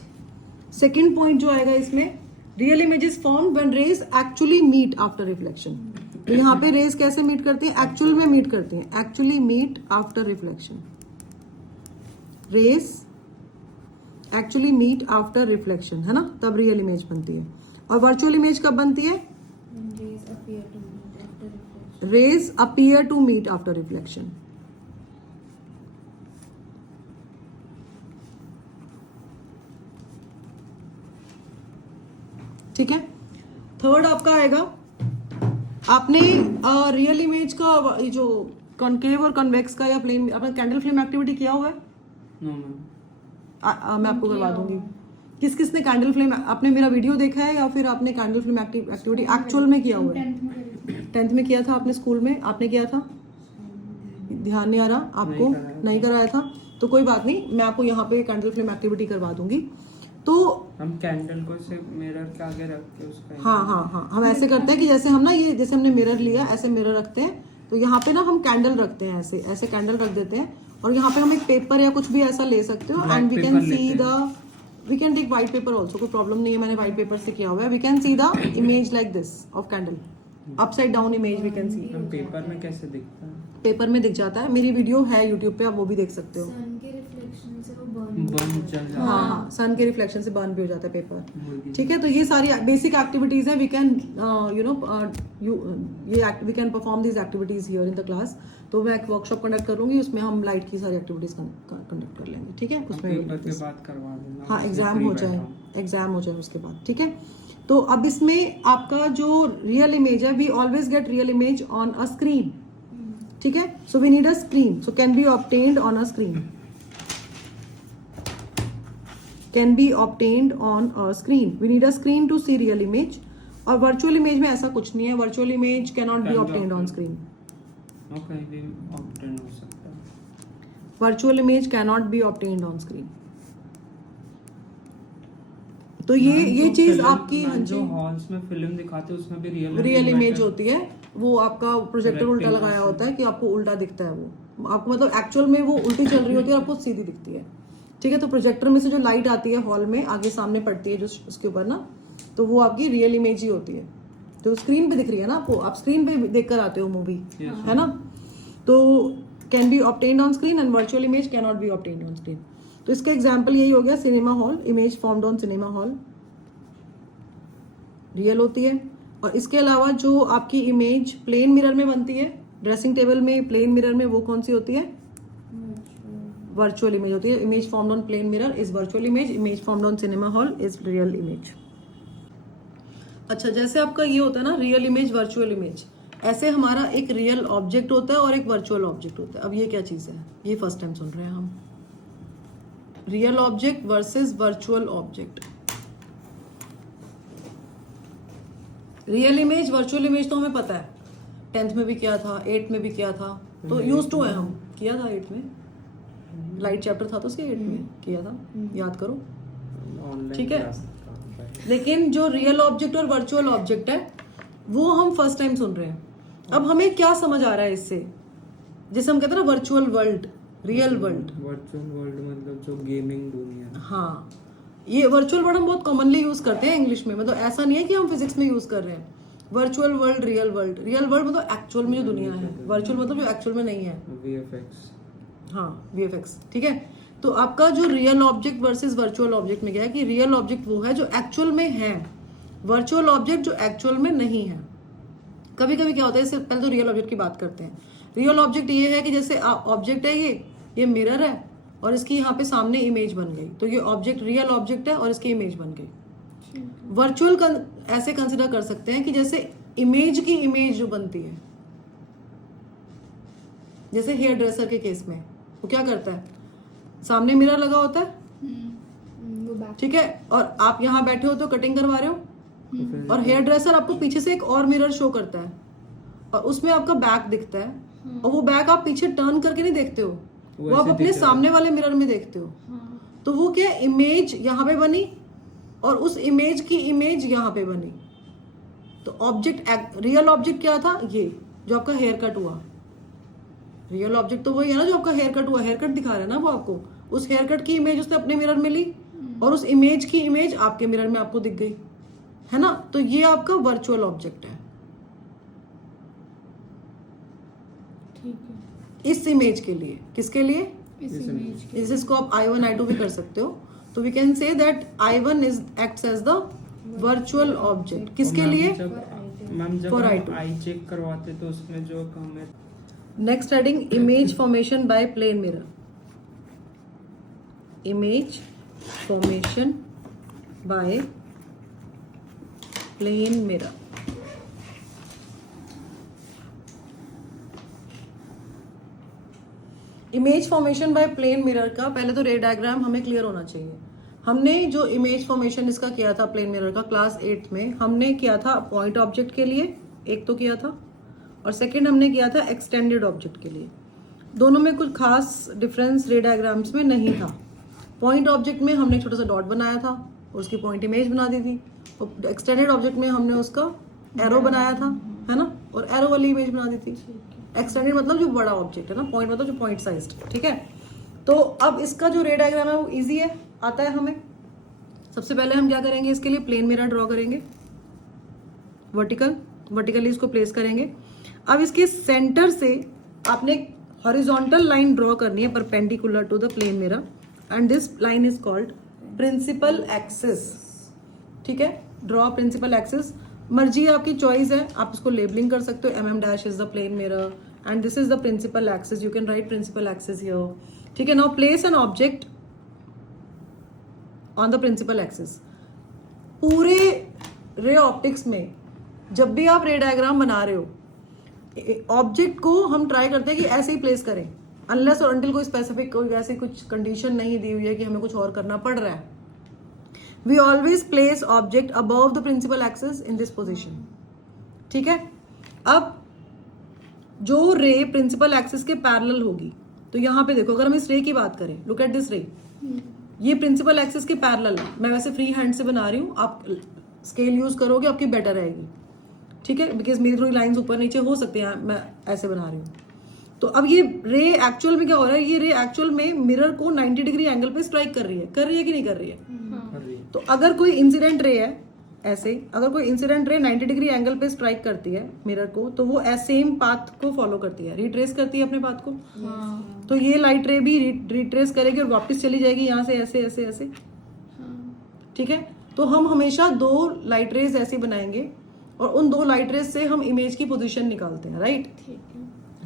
Second point जो आएगा इसमें, real images formed when rays actually meet after reflection. तो यहाँ पे रेज कैसे मीट करती है? एक्चुअल में मीट करती है, actually meet after reflection. Rays actually meet after reflection, है ना? तब रियल इमेज बनती है। और वर्चुअल इमेज कब बनती है? Rays appear to meet after reflection. ठीक है? थर्ड आपका आएगा, आपने रियल इमेज का ये जो कॉनकेव और कन्वेक्स का या प्लेन, आपने कैंडल फ्लेम एक्टिविटी किया हुआ है? No ma'am. मैं आपको करवा दूंगी। किस किसने कैंडल फ्लेम, आपने मेरा वीडियो देखा है या फिर आपने कैंडल फ्लेम एक्टिविटी एक्चुअल में किया हुआ है? 10th में किया था आपने, स्कूल में आपने किया था? ध्यान नहीं आ रहा आपको? नहीं कराया था तो कोई बात नहीं, मैं आपको यहाँ पे कैंडल फ्लेम एक्टिविटी करवा दूंगी। तो हम कैंडल को से मिरर के आगे रख के उसका हाँ हम ऐसे करते हैं कि जैसे हम ना ये जैसे हमने मिरर लिया ऐसे मिरर रखते हैं, तो यहाँ पे ना हम कैंडल रखते हैं, ऐसे ऐसे कैंडल रख देते हैं और यहाँ पे हम एक पेपर या कुछ भी ऐसा ले सकते हो and we can see we can take white paper also, कोई प्रॉब्लम नहीं है, मैंने व्हाइट पेपर से किया हुआ है। We can see the image like this of candle, upside down image we can see. हम पेपर में कैसे दिखता है? पेपर में दिख जाता है, मेरी वीडियो है यूट्यूब पे, आप वो भी देख सकते हो। सन के रिफ्लेक्शन से वो बर्न चल जाता है। हाँ सन के रिफ्लेक्शन से बर्न भी हो जाता है पेपर। ठीक है, तो ये सारी बेसिक एक्टिविटीज है, we can we can perform these activities here in the class. तो मैं एक वर्कशॉप कंडक्ट करूंगी, उसमें हम लाइट की सारी एक्टिविटीज कंडक्ट कर लेंगे। ठीक है, उसमें पेपर के बाद करवा देना। हाँ एग्जाम हो जाए उसके बाद। ठीक है, तो अब इसमें आपका जो रियल इमेज है, we always get real image on a screen. ठीक है, so we need a screen, so can be obtained on a screen, can be obtained on a screen. We need a screen to see real image. और virtual image में ऐसा कुछ नहीं है, virtual image can not be obtained on screen. Okay, भी obtain हो सकता है। Virtual image can not be obtained on screen. तो ये चीज आपकी जो हॉल्स में फिल्म दिखाते हैं उसमें भी रियल इमेज होती है, वो आपका प्रोजेक्टर उल्टा लगाया होता है कि आपको उल्टा दिखता है, वो आपको मतलब एक्चुअल में वो उल्टी चल रही होती है और आपको सीधी दिखती है। ठीक है, तो प्रोजेक्टर में से जो लाइट आती है हॉल में आगे सामने पड़ती है जो उसके ऊपर ना, तो वो आपकी रियल इमेज ही होती है, तो स्क्रीन पे दिख रही है ना आपको, आप स्क्रीन पे देख कर आते हो मूवी, है ना। तो can be obtained on screen and virtual image can not be obtained on screen. तो इसका एग्जाम्पल यही हो गया, cinema hall, image formed on cinema hall real होती है। और इसके अलावा जो आपकी इमेज प्लेन मिरर में बनती है, ड्रेसिंग टेबल में प्लेन मिरर में, वो कौन सी होती है? वर्चुअल इमेज होती है। Image formed on plane mirror is virtual image, image formed on cinema hall is real image. अच्छा, जैसे आपका ये होता है ना रियल इमेज वर्चुअल इमेज, ऐसे हमारा एक रियल ऑब्जेक्ट होता है और एक वर्चुअल ऑब्जेक्ट होता है। अब ये क्या चीज है, ये फर्स्ट टाइम सुन रहे हैं हम, real object versus virtual object. Real image virtual image तो हमें पता है, 10th में भी किया था, 8th में भी किया था, तो यूज टू है, हम किया था 8th में, लाइट चैप्टर था तो उसके 8th में किया था, याद करो। ठीक है, लेकिन जो रियल ऑब्जेक्ट और वर्चुअल ऑब्जेक्ट है वो हम फर्स्ट टाइम सुन रहे हैं। अब हमें क्या समझ आ रहा है इससे, जैसे हम कहते हैं ना virtual world, real world. Virtual world मतलब जो गेमिंग दुनिया। हाँ, ये वर्चुअल वर्ड हम बहुत कॉमनली यूज करते हैं इंग्लिश में, मतलब ऐसा नहीं है कि हम फिजिक्स में यूज कर रहे हैं। Virtual world, real world. Real world मतलब एक्चुअल में जो दुनिया है, वर्चुअल मतलब जो एक्चुअल में नहीं है। VFX। हाँ, VFX। ठीक है, तो आपका जो real object versus virtual object में क्या है कि रियल ऑब्जेक्ट वो है जो एक्चुअल में है, वर्चुअल ऑब्जेक्ट जो एक्चुअल में नहीं है। कभी कभी क्या होता है, इससे पहले तो रियल ऑब्जेक्ट की बात करते हैं। रियल ऑब्जेक्ट ये है कि जैसे ऑब्जेक्ट है, ये मिरर है और इसकी यहाँ पे सामने इमेज बन गई, तो ये ऑब्जेक्ट रियल ऑब्जेक्ट है और इसकी इमेज बन गई। वर्चुअल ऐसे कंसिडर कर सकते हैं कि जैसे इमेज की इमेज जो बनती है, जैसे हेयर ड्रेसर के केस में वो क्या करता है, सामने मिरर लगा होता है, वो बैक। ठीक है, और आप यहाँ बैठे हो तो कटिंग करवा रहे हो, और हेयर ड्रेसर आपको पीछे से एक और मिरर शो करता है और उसमें आपका बैक दिखता है, और वो बैक आप पीछे टर्न करके नहीं देखते हो, वो आप अपने सामने वाले मिरर में देखते हो। तो वो क्या, इमेज यहाँ पे बनी और उस इमेज की इमेज यहाँ पे बनी। तो ऑब्जेक्ट, रियल ऑब्जेक्ट क्या था, ये जो आपका हेयर कट हुआ, रियल ऑब्जेक्ट तो वही है ना जो आपका हेयर कट हुआ, हेयर कट दिखा रहा है ना वो आपको, उस हेयर कट की इमेज उसने अपने मिरर में ली और उस इमेज की इमेज आपके मिरर में आपको दिख गई, है ना। तो ये आपका वर्चुअल ऑब्जेक्ट है इस इमेज के लिए। किसके लिए? इस इमेज के। इसको आप I1 I2 भी कर सकते हो। तो we can say that I1 is acts as the virtual object. किसके लिए? मैम जब For हम I2. आई चेक करवाते तो उसमें जो हमें next heading, image formation by plane mirror. Image formation by plane mirror. Image formation by plane mirror का पहले तो रे डायग्राम हमें क्लियर होना चाहिए। हमने जो इमेज फॉर्मेशन इसका किया था प्लेन मिरर का क्लास 8 में, हमने किया था पॉइंट ऑब्जेक्ट के लिए, एक तो किया था, और सेकंड हमने किया था एक्सटेंडेड ऑब्जेक्ट के लिए। दोनों में कुछ खास डिफरेंस रे डायग्राम्स में नहीं था। पॉइंट ऑब्जेक्ट में हमने छोटा सा डॉट बनाया था और उसकी पॉइंट इमेज बना दी थी, और एक्सटेंडेड ऑब्जेक्ट में हमने उसका एरो बनाया था, है ना, और एरो वाली इमेज बना दी थी। एक्सटेंडेड मतलब जो बड़ा ऑब्जेक्ट है ना, पॉइंट मतलब जो पॉइंट साइज्ड, ठीक है। तो अब इसका जो रे डायग्राम है वो इजी है, आता है हमें। सबसे पहले हम क्या करेंगे, इसके लिए प्लेन मिरर ड्रॉ करेंगे, वर्टिकली इसको प्लेस करेंगे। अब इसके सेंटर से आपने हॉरिजॉन्टल लाइन ड्रॉ करनी है perpendicular to the plane mirror, and this line is called principal axis, ठीक है। ड्रॉ प्रिंसिपल एक्सिस, मर्जी आपकी चॉइस है, आप इसको लेबलिंग कर सकते हो, mm' is the plane mirror and this is the principal axis, you can write principal axis here, ठीक है। Now place an object on the principal axis. पूरे रे ऑप्टिक्स में जब भी आप रे डायग्राम बना रहे हो, ऑब्जेक्ट को हम ट्राई करते हैं कि ऐसे ही प्लेस करें, अनलेस और अनटिल कोई स्पेसिफिक कोई ऐसी कुछ कंडीशन नहीं दी हुई है कि हमें कुछ और करना पड़ रहा है। We always place object above the principal axis in this position, ठीक है। अब जो रे प्रिंसिपल एक्सिस के पैरेलल होगी, तो यहाँ पे देखो, अगर हम इस रे की बात करें, लुक एट दिस रे, ये प्रिंसिपल एक्सिस के पैरेलल है। मैं वैसे फ्री हैंड से बना रही हूँ, आप स्केल यूज करोगे आपकी बेटर रहेगी, ठीक है, बिकॉज मेरी थोड़ी लाइंस ऊपर नीचे हो सकती हैं, मैं ऐसे बना रही हूँ। तो अब ये रे एक्चुअल में क्या हो रहा है, ये रे एक्चुअल में मिरर को 90 डिग्री एंगल पे स्ट्राइक कर रही है कि नहीं कर रही है। तो अगर कोई इंसिडेंट रे है ऐसे, अगर कोई इंसिडेंट रे 90 डिग्री एंगल पे स्ट्राइक करती है मिरर को, तो वो सेम पाथ को फॉलो करती है, रिट्रेस करती है अपने पाथ को। तो ये लाइट रे भी रिट्रेस करेगी और वापस चली जाएगी यहाँ से ऐसे ऐसे ऐसे, ठीक है। तो हम हमेशा 2 लाइट रेज ऐसे बनाएंगे और उन 2 लाइट रेज से हम इमेज की पोजीशन निकालते हैं, राइट।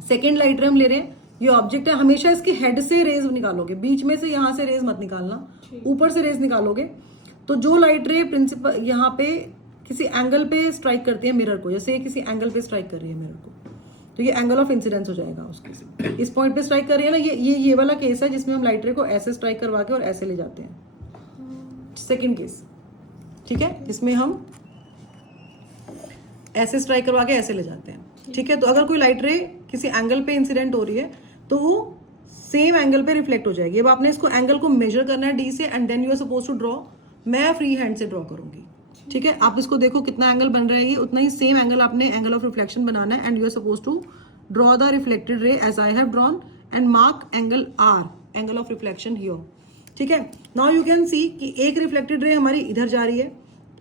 सेकेंड लाइट रे हम ले रहे हैं, ये ऑब्जेक्ट है, हमेशा इसके हेड से रेज निकालोगे, बीच में से यहाँ से रेज मत निकालना, ऊपर से रेज निकालोगे। तो जो लाइट रे प्रिंसिपल यहाँ पे किसी एंगल पे स्ट्राइक करती है मिरर को, जैसे किसी एंगल पे स्ट्राइक कर रही है मिरर को, तो ये एंगल ऑफ इंसिडेंस हो जाएगा उसके। इस पॉइंट पे स्ट्राइक कर रही है ना, ये वाला केस है जिसमें हम लाइट रे को ऐसे स्ट्राइक करवा के और ऐसे ले जाते हैं, सेकेंड केस, ठीक है। इसमें हम ऐसे स्ट्राइक करवा के ऐसे ले जाते हैं, ठीक है। तो अगर कोई लाइट रे किसी एंगल पे इंसिडेंट हो रही है तो वो सेम एंगल पे रिफ्लेक्ट हो जाएगी। अब आपने इसको एंगल को मेजर करना है डी से, and then you are suppose to draw, मैं फ्री हैंड से ड्रॉ करूंगी, ठीक है। आप इसको देखो कितना एंगल बन रहा है, ये उतना ही सेम एंगल आपने एंगल ऑफ रिफ्लेक्शन बनाना है, and you are suppose to draw the reflected ray as I have drawn and mark angle r, angle of reflection here, ठीक है। नाउ यू कैन सी कि एक रिफ्लेक्टेड रे हमारी इधर जा रही है,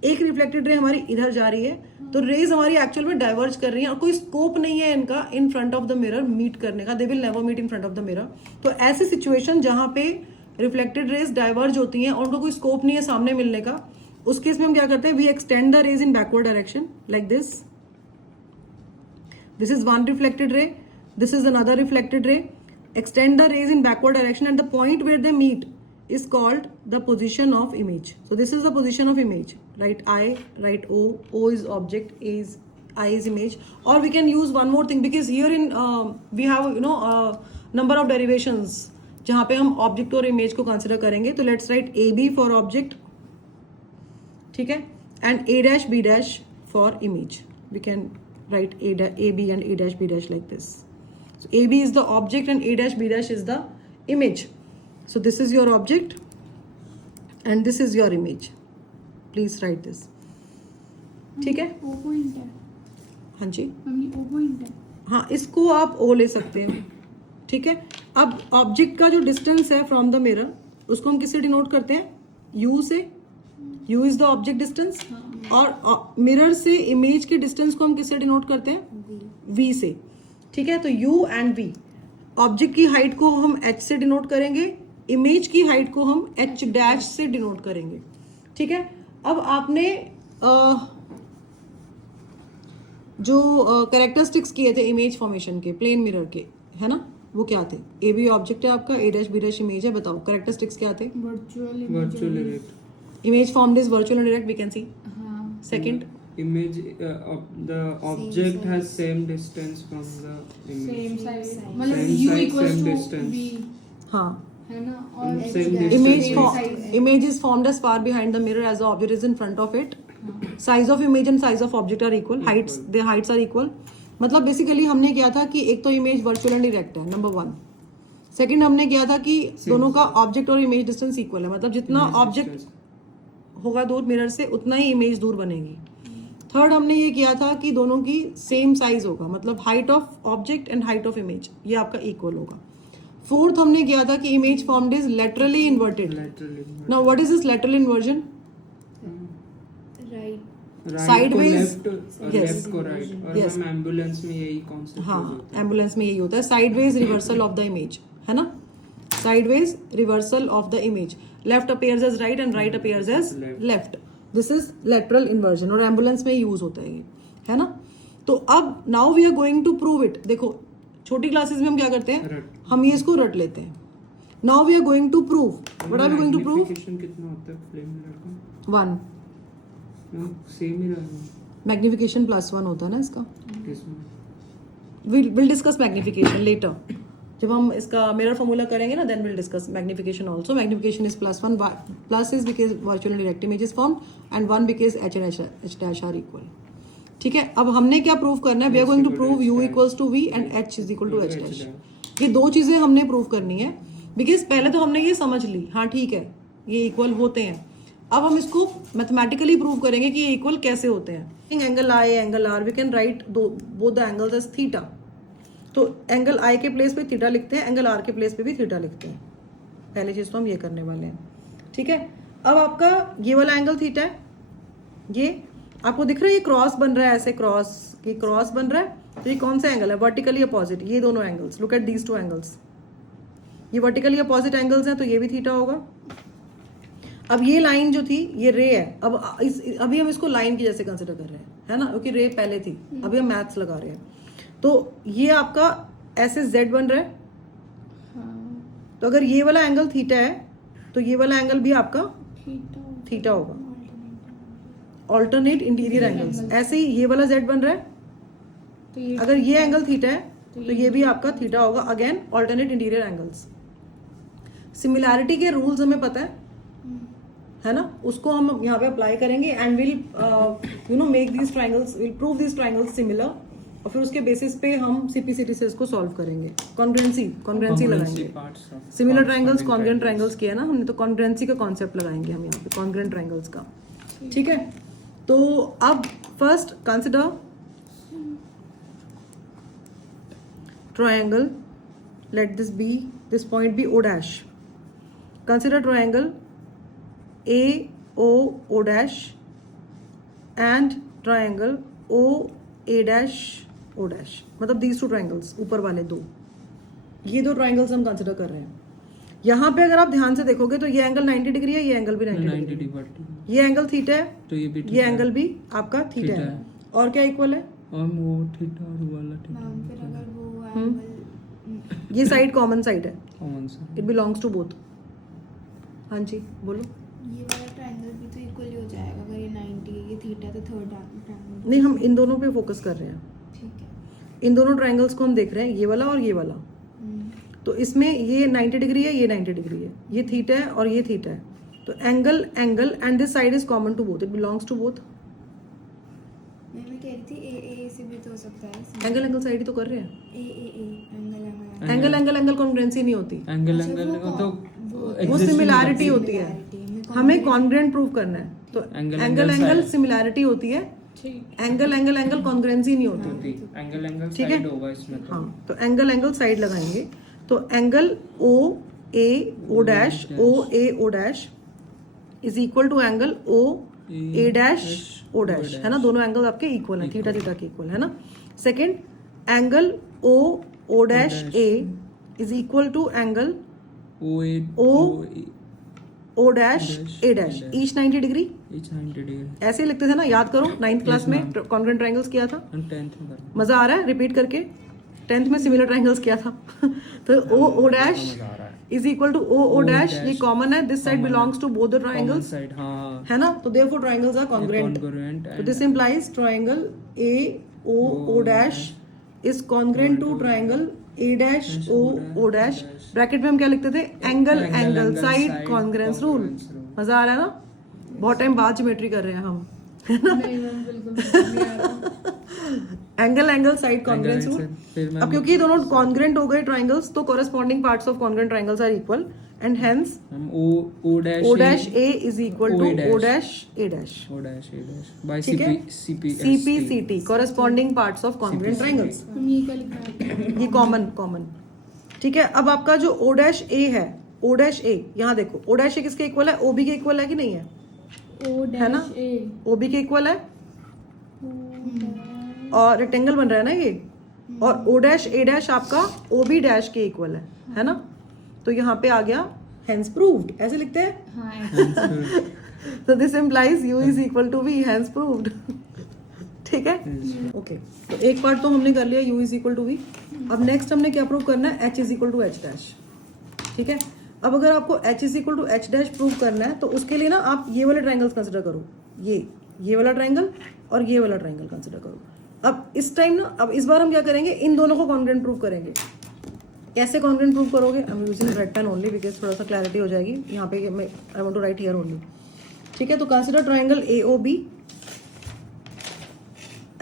एक रिफ्लेक्टेड रे हमारी इधर जा रही है, तो रेज हमारी एक्चुअल में डाइवर्ज कर रही हैं और कोई स्कोप नहीं है इनका in front of the mirror meet करने का, they will never meet in front of the mirror. तो ऐसी सिचुएशन जहां पे रिफ्लेक्टेड रेज डाइवर्ज होती हैं और उनको कोई स्कोप नहीं है सामने मिलने का, उस केस में हम क्या करते हैं, we extend the rays in backward direction like this, this is one reflected ray, this is another reflected ray, extend the rays in backward direction and the point where they meet is called the position of image. So this is the position of image, right? I, right O, O is object, I is image. Or we can use one more thing because here in we have number of derivations जहाँ पे हम object और image को consider करेंगे। तो let's write AB for object, ठीक है, and A dash B dash for image. We can write AB and A dash B dash like this. So AB is the object and A dash B dash is the image. So this is your object and this is your image. Please write this. ठीक है? O point है। हाँ जी। Mummy O point है। हाँ, इसको आप O ले सकते हैं, ठीक है। अब ऑब्जेक्ट का जो डिस्टेंस है फ्रॉम द मिरर, उसको हम किससे डिनोट करते हैं, U से। U is the object distance, और मिरर से इमेज के डिस्टेंस को हम किससे डिनोट करते हैं, V से, ठीक है। तो U एंड V, ऑब्जेक्ट की हाइट को हम H से डिनोट करेंगे, इमेज की हाइट को हम H डैश से डिनोट करेंगे, ठीक है। अब आपने जो कैरेक्टरिस्टिक्स किए थे इमेज फॉर्मेशन के प्लेन मिरर के, है ना, वो क्या थे, ए बी ऑब्जेक्ट है आपका, A dash B dash image है, बताओ कैरेक्टरिस्टिक्स क्या थे। Virtual image formed is virtual and direct, we can see. Second, image of the object has same distance from the image, same size, Same मतलब U size, equals same to distance. V, हाँ, है ना, और Same H distance. dash image is formed as far behind the mirror as the object is in front of it. Size of image and size of object are equal. Heights, their heights are equal. मतलब basically हमने किया था कि एक तो image virtual and direct है, number 1। Second हमने किया था कि दोनों का ऑब्जेक्ट और इमेज डिस्टेंस इक्वल है, मतलब जितना ऑब्जेक्ट होगा दूर मिरर से उतना ही इमेज दूर बनेगी। थर्ड हमने ये किया था कि दोनों की सेम साइज होगा, मतलब height of object and height of image ये आपका इक्वल होगा। फोर्थ हमने किया था कि image formed is laterally inverted. Now what is this lateral inversion? Right Sideways, yes. Left को राइट, और Yes. हम एम्बुलेंस में यही कॉन्सेप्ट हाँ, एम्बुलेंस में यही होता है, sideways reversal of the image, है ना, sideways reversal of the image, left appears as right and right appears as left, this is lateral inversion और एम्बुलेंस में यूज होता है ये, है ना। तो अब now we are going to prove it. देखो छोटी क्लासेस में हम क्या करते हैं, हम ये इसको रट लेते हैं। Now we are going to prove, what are we going to prove? Magnification कितना होता है फ्लेम मिरर का? 1, सेम ही रहेगा मैग्निफिकेशन +1 होता है ना इसका। किसमें? we'll discuss magnification later. जब हम इसका मिरर फॉर्मूला करेंगे ना, then we'll discuss magnification also. Magnification is +1. Plus is because virtual and direct image is formed, and 1 because h and h dash are equal. ठीक है, अब हमने क्या प्रूव करना है? We are going to prove u equals to v and h is equal to h dash. ये दो चीजें हमने प्रूव करनी है, बिकॉज पहले तो हमने ये समझ ली, हाँ ठीक है ये इक्वल होते हैं। अब हम इसको मैथमेटिकली प्रूव करेंगे कि ये इक्वल कैसे होते हैं। Angle i angle r, we can write both the angles as theta. तो एंगल आई के प्लेस पे थीटा लिखते हैं, एंगल आर के प्लेस पे भी थीटा लिखते हैं। पहली चीज तो हम ये करने वाले हैं, ठीक है। अब आपका ये वाला एंगल थीटा है, ये आपको दिख रहा है, ये क्रॉस बन रहा है, ऐसे क्रॉस बन रहा है। तो ये कौन सा एंगल है? वर्टिकली अपोजिट, ये दोनों angles, look at these 2 angles, ये वर्टिकली अपोजिट एंगल्स हैं, तो ये भी थीटा होगा। अब ये लाइन जो थी ये रे है, अब अभी हम इसको लाइन की जैसे कंसिडर कर रहे हैं, है ना, क्योंकि रे पहले थी, अभी हम मैथ्स लगा रहे हैं। तो ये आपका ऐसे जेड बन रहा है, तो अगर ये वाला एंगल थीटा है तो ये वाला एंगल भी आपका थीटा होगा, ऑल्टरनेट इंटीरियर एंगल्स। ऐसे ही ये वाला जेड बन रहा है, तो अगर ये एंगल थीटा है तो ये भी आपका थीटा होगा, again alternate interior angles. Similarity के रूल्स हमें पता है ना, उसको हम यहाँ पे अप्लाई करेंगे and will you know make these triangles, will prove these triangles similar, और फिर उसके बेसिस पे हम सीपीसीटी से इसको सॉल्व करेंगे। कॉन्ग्रुएंसी लगाएंगे, सिमिलर ट्राइंगल्स कॉन्ग्रुएंट ट्राइंगल्स किया ना हमने, तो कॉन्ग्रुएंसी का कॉन्सेप्ट लगाएंगे हम यहाँ पे कॉन्ग्रुएंट ट्राइंगल्स का, ठीक है। तो अब first consider triangle, let this be, this point be O dash, consider triangle AO dash and triangle OA dash O dash, मतलब these 2 triangles, ऊपर वाले दो, ये 2 triangles हम कंसिडर कर रहे हैं। यहाँ पे अगर आप ध्यान से देखोगे तो ये एंगल 90 डिग्री है, ये एंगल भी 90 डिग्री है, ये एंगल थीटा है, तो ये एंगल भी आपका थीटा है, और क्या इक्वल है? और वो थीटा और वाला थीटा, फिर अगर वो एंगल, ये साइड कॉमन साइड है, कॉमन सा, इट बिलोंग्स टू बोथ। हाँ जी बोलो। ये वाला ट्रायंगल भी तो इक्वल ही हो जाएगा, अगर ये 90 है, ये थीटा, तो थर्ड ट्रायंगल। नहीं, हम इन दोनों पे फोकस कर रहे हैं, ठीक है, इन दोनों ट्राइंगल्स को हम देख रहे हैं, ये वाला और ये वाला। तो इसमें ये 90 डिग्री है, ये 90 डिग्री है, ये थीटा है और ये थीटा है, तो angle and this side is common to both, it belongs to both. मैं कह रही थी ए से भी तो हो सकता है, एंगल साइड ही तो कर रहे हैं, एंगल एंगल कॉन्ग्रुएंसी नहीं होती, एंगल अच्छा, तो वो सिमिलैरिटी होती है, हमें कॉन्ग्रुएंट प्रूव करना है, तो एंगल सिमिलैरिटी होती है, एंगल कॉन्ग्रुएंसी नहीं होती, एंगल ठीक है। साइड होगा इसमें तो। हाँ, तो एंगल साइड लगाएंगे, तो angle O dash is equal to angle A dash O dash, है ना, दोनों एंगल आपके इक्वल है, थीटा थीटा के इक्वल है ना। Second angle O dash A is equal to angle O dash A dash, each 90 degree, ऐसे ही लिखते थे ना, याद करो 9th क्लास में कॉन्ग्रुएंट ट्रायंगल्स किया था, 10th में मजा आ रहा है रिपीट करके, 10th में सिमिलर ट्रायंगल्स किया था। तो O dash is equal to O dash, ये कॉमन है, this side belongs to both the triangles, है ना, तो देयरफॉर ट्रायंगल्स आर कॉन्ग्रुएंट, तो this implies triangle AO dash is congruent to triangle A dash O dash. Bracket में हम क्या लिखते थे? Angle side congruence rule. मजा आ रहा है ना, बहुत टाइम बाद ज्योमेट्री कर रहे हैं हम, है ना। नहीं मैम, बिल्कुल नहीं आ रहा। Angle angle side congruence rule. फिर अब क्योंकि ये दोनों कॉन्ग्रेंट हो गए ट्राइंगल्स, तो corresponding parts of congruent triangles are equal and hence हम O dash A is equal to O dash A dash by ठीक है, CPCT corresponding parts of congruent triangles. हम ये क्या लिखा है? ये कॉमन ठीक है। अब आपका जो ओ डैश ए है, ओ डैश ए, यहाँ देखो ओ डैश ए किसके इक्वल है, ओबी के इक्वल है कि नहीं है? ओ है ना, डैश ए ओबी के इक्वल है और रेक्टेंगल बन रहा है ना ये, और ओ डैश ए डैश आपका ओबी डैश के इक्वल है ना। तो यहाँ पे आ गया हेंस प्रूव्ड, ऐसे लिखते हैं। हाँ तो this implies u is equal to v, hence proved. ठीक है, ओके। तो एक पार्ट तो हमने कर लिया u is equal to v. अब नेक्स्ट हमने क्या प्रूव करना है, h is equal to h dash. ठीक है, अब अगर आपको h is equal to h dash prove करना है तो उसके लिए ना आप ये वाले ट्राइंगल्स कंसिडर करो, ये वाला ट्राइंगल और ये वाला ट्राइंगल कंसिडर करो। अब इस टाइम ना, अब इस बार हम क्या करेंगे, इन दोनों को कॉन्ग्रेंट प्रूव करेंगे। कैसे कॉन्ग्रेंट प्रूव करोगे, I am using red pen only because थोड़ा सा क्लैरिटी हो जाएगी यहाँ पे, मैं I want to write here only. ठीक है, तो consider triangle AOB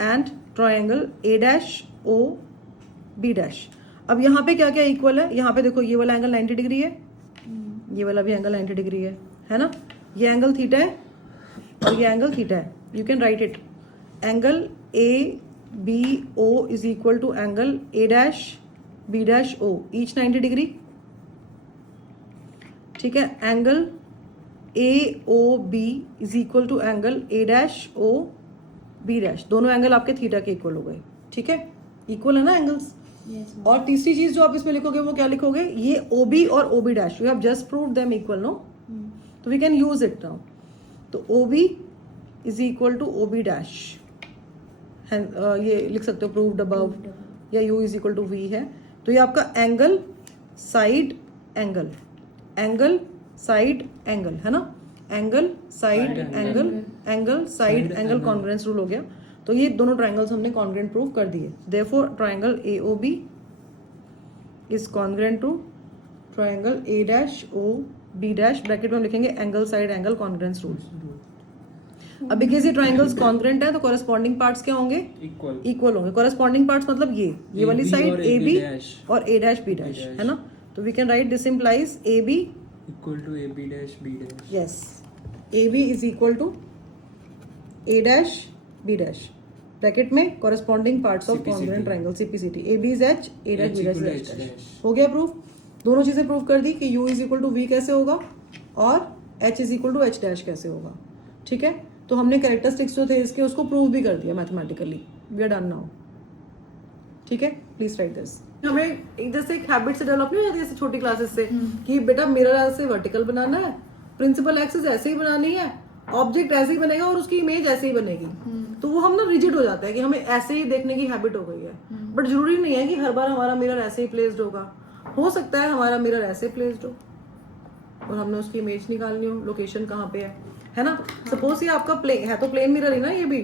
and triangle A dash OB dash. अब यहाँ पे क्या क्या इक्वल है, यहाँ पे देखो ये वाला एंगल 90 डिग्री है, ये वाला भी एंगल 90 डिग्री है ना। ये एंगल थीटा है और ये एंगल थीटा है। You can write it, angle ABO is equal to angle A dash B dash O, each 90 degree. ठीक है, angle AOB is equal to angle A dash OB dash, दोनों angle आपके theta के equal हो गए। ठीक है, इक्वल है ना एंगल्स। और तीसरी चीज जो आप इसमें लिखोगे वो क्या लिखोगे, ये OB और OB dash, you have just proved them equal no, तो we can use it now. तो OB is equal to OB dash, ये लिख सकते हो प्रूव्ड अबव, या U is equal to V है। तो ये आपका angle side angle, angle side angle है ना, angle side angle, angle side angle congruence rule हो गया। तो ये दोनों ट्राइंगल्स हमने कॉन्ग्रेंट प्रूव कर दिए। Therefore triangle AOB is congruent to triangle A dash OB dash, bracket में हम लिखेंगे angle side angle congruence rule. अब बिकॉज ये ट्राइंगल्स कॉन्ग्रेंट है तो कॉरेस्पॉन्डिंग पार्ट्स क्या होंगे, इक्वल होंगे। कॉरेस्पॉन्डिंग पार्ट्स मतलब ये वाली साइड AB और A डैश B डैश है ना। तो we can write this implies AB equal to AB dash B dash. Yes, AB is equal to A dash B dash, bracket में corresponding parts of congruent triangle CPCT। AB is H, A dash B dash dash. हो गया proof, दोनों चीजें prove कर दी कि U is equal to V कैसे होगा और H is equal to H dash कैसे होगा। ठीक है, तो हमने कैरेक्टरिस्टिक्स जो थे इसके उसको प्रूव भी कर दिया mathematically. We are done now. ठीक है, प्लीज राइट दिस। हमें इधर से एक हैबिट से डेवलप नहीं हो जाती जैसे छोटी क्लासेस से, कि बेटा मिरर ऐसे वर्टिकल बनाना है, प्रिंसिपल एक्सिस ऐसे ही बनानी है, ऑब्जेक्ट ऐसे ही बनेगा और उसकी इमेज ऐसे ही बनेगी। तो वो हम ना रिजिड हो जाता है कि हमें ऐसे ही देखने की हैबिट हो गई है। बट जरूरी नहीं है कि हर बार हमारा मिरर ऐसे ही प्लेस्ड होगा। हो सकता है हमारा मिरर ऐसे प्लेस्ड हो और हमने उसकी इमेज निकालनी हो, लोकेशन कहाँ पे है ना। सपोज ये आपका प्लेन है, तो प्लेन मिरर है ना ये भी।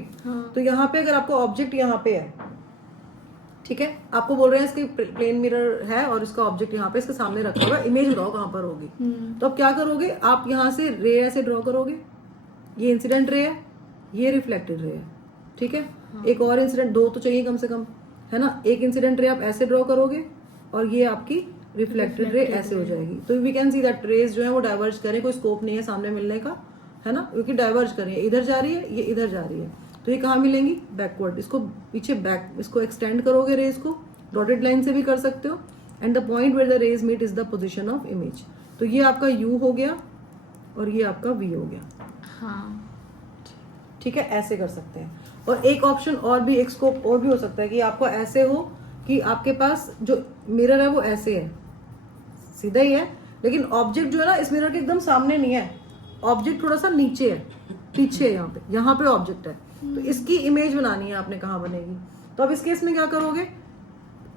तो यहाँ पे अगर आपका ऑब्जेक्ट यहाँ पे है, ठीक है, आपको बोल रहे हैं इसकी प्लेन मिरर है और इसका ऑब्जेक्ट यहाँ पे इसके सामने रखा हुआ है, इमेज बताओ कहाँ पर होगी। तो अब क्या करोगे, आप यहाँ से रे ऐसे ड्रॉ करोगे, ये इंसिडेंट रे है, ये रिफ्लेक्टेड रे है। ठीक है, एक और इंसिडेंट, दो तो चाहिए कम से कम, है ना। एक इंसिडेंट रे आप ऐसे ड्रॉ करोगे और ये आपकी रिफ्लेक्टेड रे ऐसे हो जाएगी। तो we can see that rays जो है वो डाइवर्ज करें, कोई स्कोप नहीं है सामने मिलने का, है ना, क्योंकि डाइवर्ज करें, इधर जा रही है, ये इधर जा रही है। तो ये कहाँ मिलेंगी, बैकवर्ड। इसको पीछे बैक, इसको एक्सटेंड करोगे रेज को, डॉटेड लाइन से भी कर सकते हो। And the point where the rays meet is the position of image. तो ये आपका U हो गया और ये आपका V हो गया। हाँ, ठीक है, ऐसे कर सकते हैं। और एक ऑप्शन और भी, एक स्कोप और भी हो सकता है कि आपको ऐसे हो कि आपके पास जो मिरर है वो ऐसे है, सीधा ही है, लेकिन ऑब्जेक्ट जो है ना इस मिरर के एकदम सामने नहीं है, ऑब्जेक्ट थोड़ा सा नीचे है, पीछे है, यहाँ पे ऑब्जेक्ट है। तो इसकी इमेज बनानी है आपने, कहाँ बनेगी। तो अब इस केस में क्या करोगे,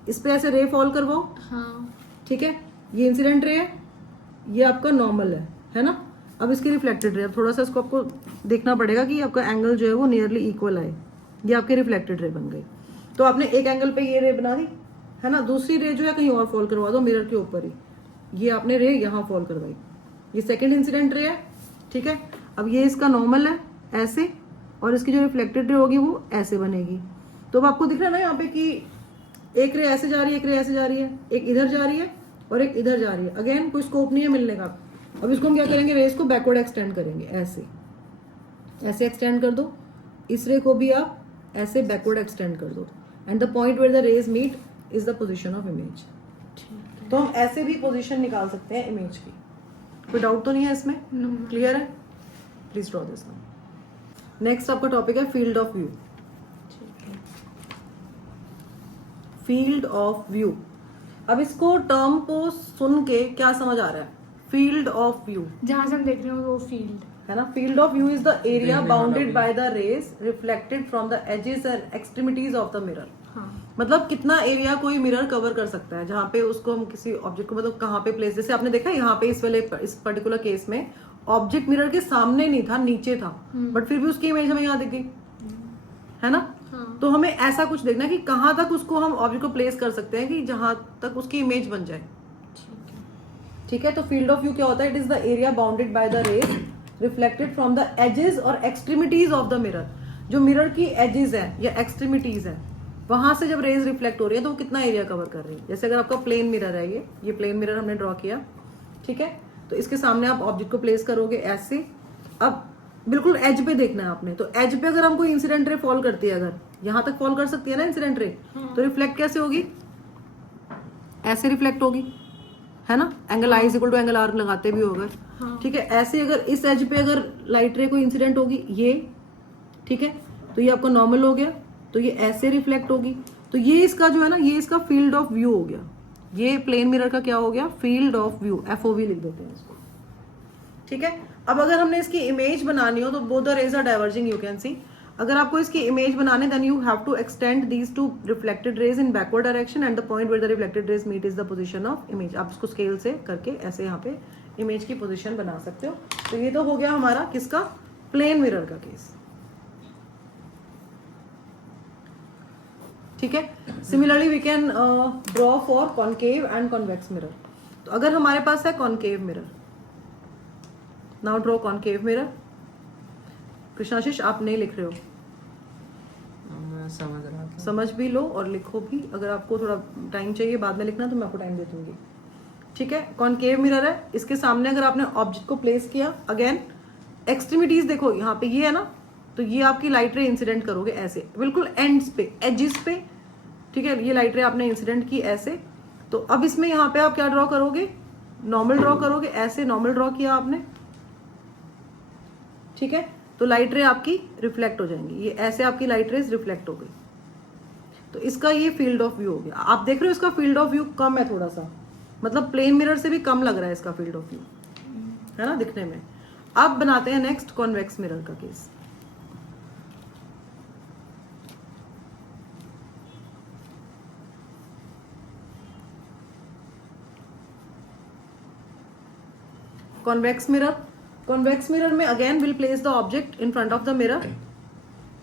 इस पे ऐसे रे फॉल करवाओ। हाँ, ठीक है, ये इंसिडेंट रे है, ये आपका नॉर्मल है ना। अब इसकी रिफ्लेक्टेड रे, अब थोड़ा सा इसको आपको देखना पड़ेगा कि आपका एंगल जो है वो नियरली इक्वल आए। ये आपकी रिफ्लेक्टेड रे बन गई। तो आपने एक एंगल पे ये रे बना दी, है ना। दूसरी रे जो है कहीं और फॉल करवा दो, मिरर के ऊपर ही। ये आपने रे यहाँ फॉल करवाई, ये सेकेंड इंसिडेंट रे है। ठीक है, अब ये इसका नॉर्मल है ऐसे, और इसकी जो रिफ्लेक्टेड रे होगी वो ऐसे बनेगी। तो अब आपको दिख रहा है ना यहाँ पे कि एक रे ऐसे जा रही है, एक रे ऐसे जा रही है, एक इधर जा रही है और एक इधर जा रही है। अगेन कोई स्कोप नहीं है मिलने का। अब इसको हम क्या करेंगे, रेस को बैकवर्ड एक्सटेंड करेंगे, ऐसे ऐसे एक्सटेंड कर दो। इस रे को भी आप ऐसे बैकवर्ड एक्सटेंड कर दो and the point where the rays meet is the position of image. तो हम ऐसे भी पोजीशन निकाल सकते हैं इमेज की। कोई डाउट तो नहीं है इसमें? क्लियर है? Please draw this now. Next आपका टॉपिक है field of view. Field of view, अब इसको टर्म को सुन के क्या समझ आ रहा है? फील्ड ऑफ व्यू जहाँ से हम देख रहे हो वो फील्ड है ना। Field of view is the area देखने वाला बाउंडेड भी। By the rays reflected from the edges and extremities of the mirror. हाँ मतलब कितना एरिया कोई मिरर कवर कर सकता है, जहाँ पे उसको हम किसी ऑब्जेक्ट को मतलब कहाँ पे प्लेस, जैसे आपने देखा यहाँ पे इस पर्टिकुलर केस में ऑब्जेक्ट मिरर के सामने नहीं था, नीचे था, बट फिर भी उसकी इमेज हमें यहाँ दिख गई, है ना। हाँ तो हमें ऐसा कुछ देखना है कि कहाँ तक उसको हम ऑब्जेक्ट को प्लेस कर सकते हैं कि जहां तक उसकी इमेज बन जाए। ठीक है, तो फील्ड ऑफ व्यू क्या होता है? It is the area bounded by the rays reflected from the edges और एक्सट्रीमिटीज ऑफ द मिरर। जो मिरर की एजेस है या एक्सट्रीमिटीज है, वहां से जब रेज रिफ्लेक्ट हो रही है तो वो कितना एरिया कवर कर रही है। जैसे अगर आपका प्लेन मिरर है, ये प्लेन मिरर हमने ड्रॉ किया, ठीक है, तो इसके सामने आप ऑब्जेक्ट को प्लेस करोगे ऐसे। अब बिल्कुल एज पे देखना है आपने, तो एज पे अगर हम कोई इंसिडेंट रे फॉल करती है, अगर यहाँ तक फॉल कर सकती है ना इंसिडेंट रे, तो रिफ्लेक्ट कैसे होगी? ऐसे रिफ्लेक्ट होगी, है ना। Angle i equal to angle r लगाते भी होगा, ठीक है। ऐसे अगर इस एज पे अगर लाइट रे कोई इंसिडेंट होगी, ये ठीक है, तो ये आपका नॉर्मल हो गया, तो ये ऐसे रिफ्लेक्ट होगी। तो ये इसका जो है ना, ये इसका फील्ड ऑफ व्यू हो गया। ये प्लेन मिरर का क्या हो गया? फील्ड ऑफ व्यू, FOV लिख देते हैं इसको, ठीक है। अब अगर हमने इसकी इमेज बनानी हो तो both the rays are diverging, you can see. अगर आपको इसकी इमेज बनाने, then you have to extend these two reflected rays in backward direction and the point where the reflected rays meet is the position of image. आप इसको scale से करके ऐसे यहाँ पे इमेज की पोजीशन बना सकते हो। तो ये तो हो गया हमारा किसका? प्लेन मिरर का केस, ठीक है। Similarly we can draw for concave and convex mirror. तो अगर हमारे पास है concave mirror, now draw concave mirror. Krishnashish आप नहीं लिख रहे हो, मैं समझ रहा था। समझ भी लो और लिखो भी। अगर आपको थोड़ा टाइम चाहिए बाद में लिखना तो मैं आपको टाइम दे दूंगी, ठीक है। कॉनकेव मिरर है, इसके सामने अगर आपने ऑब्जेक्ट को प्लेस किया, अगेन एक्सट्रीमिटीज देखो यहाँ पे ये है ना, तो ये आपकी लाइट रे इंसिडेंट करोगे ऐसे बिल्कुल एंड्स पे, एजिस पे, ठीक है। ये लाइट रे आपने इंसिडेंट की ऐसे। तो अब इसमें यहाँ पे आप क्या ड्रॉ करोगे? नॉर्मल ड्रॉ करोगे, ऐसे नॉर्मल ड्रॉ किया आपने, ठीक है। तो लाइट रे आपकी रिफ्लेक्ट हो जाएंगी, ये ऐसे आपकी लाइट रेज रिफ्लेक्ट हो गई। तो इसका ये फील्ड ऑफ व्यू हो गया। आप देख रहे हो इसका फील्ड ऑफ व्यू कम है थोड़ा सा, मतलब प्लेन मिरर से भी कम लग रहा है इसका फील्ड ऑफ व्यू, है ना, दिखने में। अब बनाते हैं नेक्स्ट कॉन्वेक्स मिरर का case. Convex mirror, convex mirror में again will place the object in front of the mirror,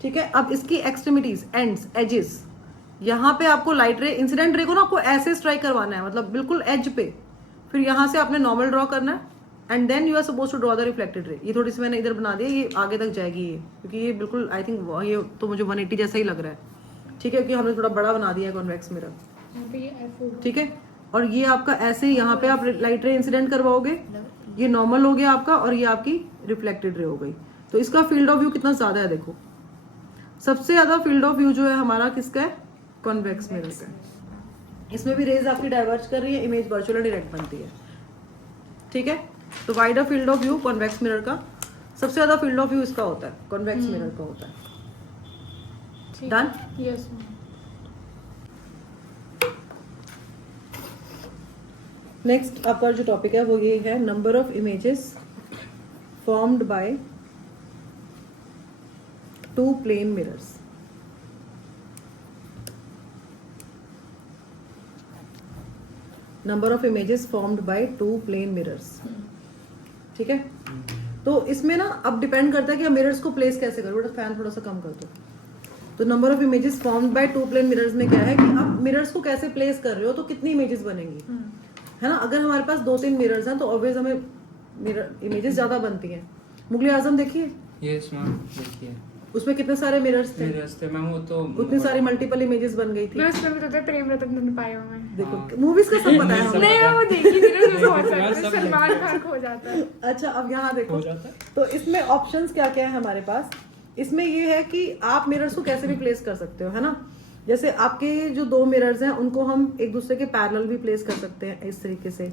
ठीक है। अब इसकी एक्सट्रीमिटीज, एंड्स, एजेस, यहाँ पे आपको लाइट रे, इंसिडेंट रे को ना आपको ऐसे स्ट्राइक करवाना है, मतलब बिल्कुल एज पे। फिर यहाँ से आपने नॉर्मल ड्रॉ करना है and then you are suppose to draw the reflected ray. ये थोड़ी सी मैंने इधर बना दिया, ये आगे तक जाएगी ये, क्योंकि ये बिल्कुल आई थिंक ये तो मुझे 180 जैसा ही लग रहा है, ठीक है, क्योंकि हमने थोड़ा बड़ा बना दिया है कॉन्वेक्स मिरर, यहाँ पे ये FOV ठीक है। और ये आपका ऐसे यहाँ पे आप लाइट रे इंसिडेंट करवाओगे, ये नॉर्मल हो गया आपका, और ये आपकी रिफ्लेक्टेड रे हो गई। तो इसका फील्ड ऑफ व्यू कितना ज्यादा है देखो। सबसे ज्यादा फील्ड ऑफ व्यू जो है हमारा किसका है? कॉन्वेक्स मिरर का। इसमें भी रेज आपकी डाइवर्ज कर रही है, इमेज वर्चुअल डायरेक्ट बनती है, ठीक है। तो wider field of view convex mirror का, सबसे ज्यादा फील्ड ऑफ व्यू इसका होता है, कॉन्वेक्स मिरर का होता है। डन? यस। नेक्स्ट आपका जो टॉपिक है वो ये है number of images formed by two plane mirrors. Number of images formed by two plane mirrors, ठीक है। तो इसमें ना अब डिपेंड करता है कि आप मिरर्स को प्लेस कैसे करो। बेटा फैन थोड़ा सा कम कर दो। तो number of images formed by two plane mirrors में क्या है कि आप मिरर्स को कैसे प्लेस कर रहे हो, तो कितनी इमेजेस बनेंगी, है ना। अगर हमारे पास 2-3 मिरर्स हैं तो ऑब्वियस हमें मिरर इमेजेस ज्यादा बनती हैं। मुगले आजम देखिए, यस मैम, देखिए उसमें कितने सारे मिरर्स थे, मेरे रास्ते में वो तो उतनी सारी मल्टीपल इमेजेस बन गई थी। मैं उसमें भी तो प्रेम रतन धन पाया हूँ मैं। देखो मूवीज का सब पता है हमें। नहीं मैं वो देखी थी ना, उसमें बहुत यार, सारे सब सलमान खान खो जाता है। अच्छा अब यहाँ देखो, हो जाता है। तो इसमें ऑप्शंस क्या क्या है हमारे पास। इसमें ये है कि आप मिरर्स को कैसे भी प्लेस कर सकते हो, है ना। जैसे आपके जो दो मिरर्स हैं उनको हम एक दूसरे के पैरेलल भी प्लेस कर सकते हैं इस तरीके से,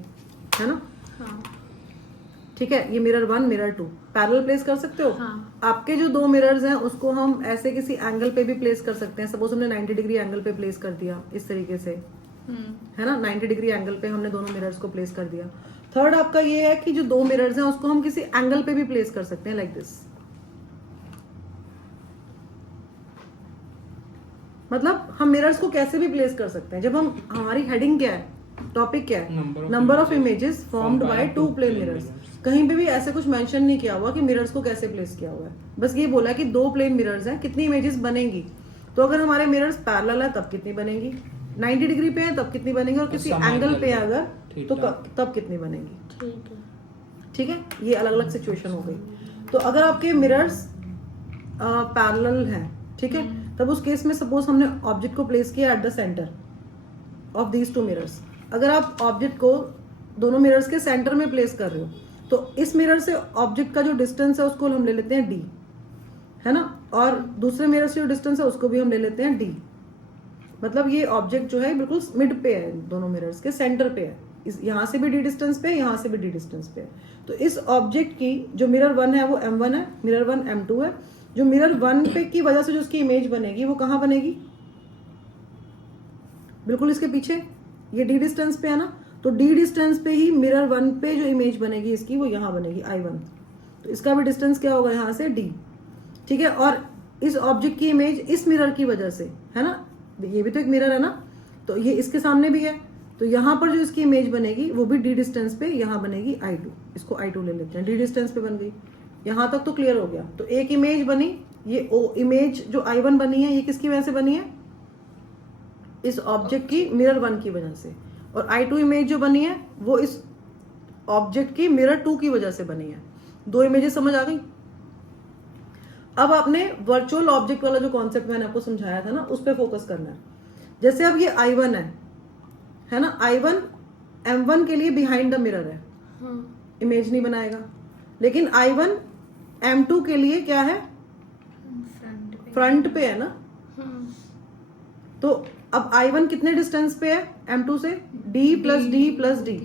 है ना। हाँ ठीक है, ये मिरर 1 मिरर 2 पैरेलल प्लेस कर सकते हो। हाँ। आपके जो दो मिरर्स हैं उसको हम ऐसे किसी एंगल पे भी प्लेस कर सकते हैं। सपोज हमने 90 डिग्री एंगल पे प्लेस कर दिया इस तरीके से, है ना। 90 डिग्री एंगल पे हमने दोनों मिरर्स को प्लेस कर दिया। थर्ड आपका ये है कि जो दो मिरर्स हैं उसको हम किसी एंगल पे भी प्लेस कर सकते हैं, लाइक दिस। मतलब हम मिरर्स को कैसे भी प्लेस कर सकते हैं। जब हम, हमारी हेडिंग क्या है, टॉपिक क्या है, number of images formed by two plane mirrors. कहीं पे भी ऐसे कुछ मेंशन नहीं किया हुआ कि मिरर्स को कैसे प्लेस किया हुआ है, बस ये बोला कि दो प्लेन मिरर्स हैं, कितनी इमेजेस बनेंगी। तो अगर हमारे मिरर्स पैरेलल है तब कितनी बनेंगी, 90 डिग्री पे है तब कितनी बनेंगी, और किसी एंगल पे है अगर तो तब कितनी बनेंगी। ठीक है। ठीक है, ये अलग अलग सिचुएशन हो गई। तो अगर आपके मिरर्स पैरेलल हैं, ठीक है, तब उस केस में सपोज हमने ऑब्जेक्ट को प्लेस किया at the centre of these two mirrors. अगर आप ऑब्जेक्ट को दोनों मिरर्स के सेंटर में प्लेस कर रहे हो तो इस मिरर से ऑब्जेक्ट का जो डिस्टेंस है उसको हम ले लेते हैं d, है ना, और दूसरे मिरर से जो डिस्टेंस है उसको भी हम ले लेते हैं d। मतलब ये ऑब्जेक्ट जो है बिल्कुल मिड पे है, दोनों मिरर्स के सेंटर पे है। इस यहाँ से भी d डिस्टेंस पे है, यहाँ से भी d डिस्टेंस पे है। तो इस ऑब्जेक्ट की जो मिरर 1 है वो m1 है, मिरर 1 m2 है। जो मिरर 1 पे की वजह से जो उसकी इमेज बनेगी वो कहाँ बनेगी, बिल्कुल इसके पीछे, ये d डिस्टेंस पे है ना। तो d डिस्टेंस पे ही मिरर 1 पे जो इमेज बनेगी इसकी वो यहाँ बनेगी I1। तो इसका भी डिस्टेंस क्या होगा यहाँ से d, ठीक है। और इस ऑब्जेक्ट की इमेज इस मिरर की वजह से, है ना, ये भी तो एक मिरर है ना, तो ये इसके सामने भी है। तो यहाँ पर जो इसकी इमेज बनेगी वो भी d डिस्टेंस पे यहाँ बनेगी I2। इसको I2 ले लेते हैं, d डिस्टेंस पे बन गई। यहाँ तक तो क्लियर हो गया। तो एक इमेज बनी, ये इमेज जो I1 बनी है ये किसकी वजह से बनी है, इस ऑब्जेक्ट की मिरर 1 की वजह से। और I2 इमेज जो बनी है वो इस ऑब्जेक्ट की मिरर 2 की वजह से बनी है। दो इमेजेस समझ आ गई। अब आपने वर्चुअल ऑब्जेक्ट वाला जो कॉन्सेप्ट मैंने आपको समझाया था ना उस पर फोकस करना है। जैसे अब ये I1 है ना, I1 M1 के लिए बिहाइंड द मिरर है, इमेज नहीं बनाएगा। लेकिन I1 M2 के लिए क्या है, फ्रंट पे है ना। तो अब I1 कितने डिस्टेंस पे है M2 से, D plus D plus D,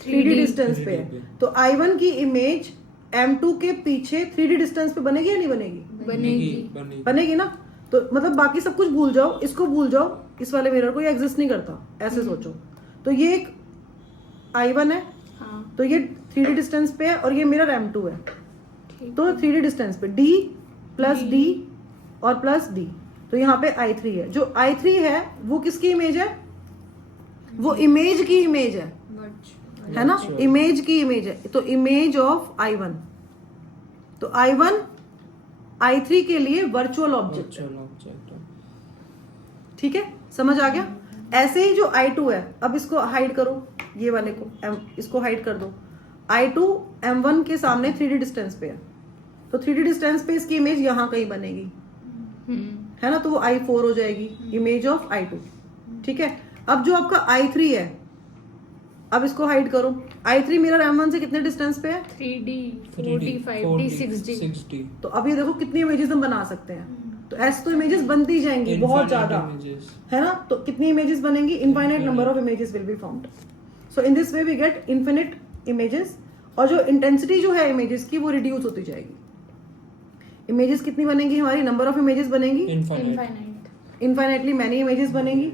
3D distance पे है। तो I1 की इमेज M2 के पीछे 3D डिस्टेंस पे बनेगी या नहीं बनेगी, बनेगी ना। तो मतलब बाकी सब कुछ भूल जाओ, इसको भूल जाओ, इस वाले मिरर को, ये एग्जिस्ट नहीं करता, ऐसे सोचो। तो ये एक I1 है, तो ये 3D डिस्टेंस पे है, और ये मिरर M2 है, तो 3D डिस्टेंस पे D प्लस D और प्लस D। तो यहाँ पे I3 है। जो I3 है वो किसकी इमेज है, वो इमेज की इमेज है ना, इमेज की इमेज है। तो इमेज ऑफ I1, तो I1 I3 के लिए वर्चुअल ऑब्जेक्ट, ठीक है, समझ आ गया। ऐसे ही जो I2 है, अब इसको हाइड करो, ये वाले को इसको हाइड कर दो। I2 M1 के सामने 3D डिस्टेंस पे है, तो 3D डिस्टेंस पे इसकी इमेज यहाँ कहीं बनेगी, है ना। तो वो I4 हो जाएगी, इमेज ऑफ I2, ठीक है। अब जो आपका I3 है, अब इसको हाइड करो। I3 मिरर M1 से कितने डिस्टेंस पे है, 3D 4D 5D 6D। तो अब ये देखो कितनी इमेजेस हम बना सकते हैं। तो ऐसे तो इमेजेस बनती जाएंगी बहुत ज्यादा, है ना। तो कितनी इमेजेस बनेंगी, infinite number of images will be formed. So in this way we get infinite images, और जो इंटेंसिटी जो है इमेजेस की वो रिड्यूस होती जाएगी। इमेजेस कितनी बनेंगी हमारी, नंबर ऑफ इमेजेस बनेंगी इनफाइनाइटली मैनी इमेजेस बनेंगी,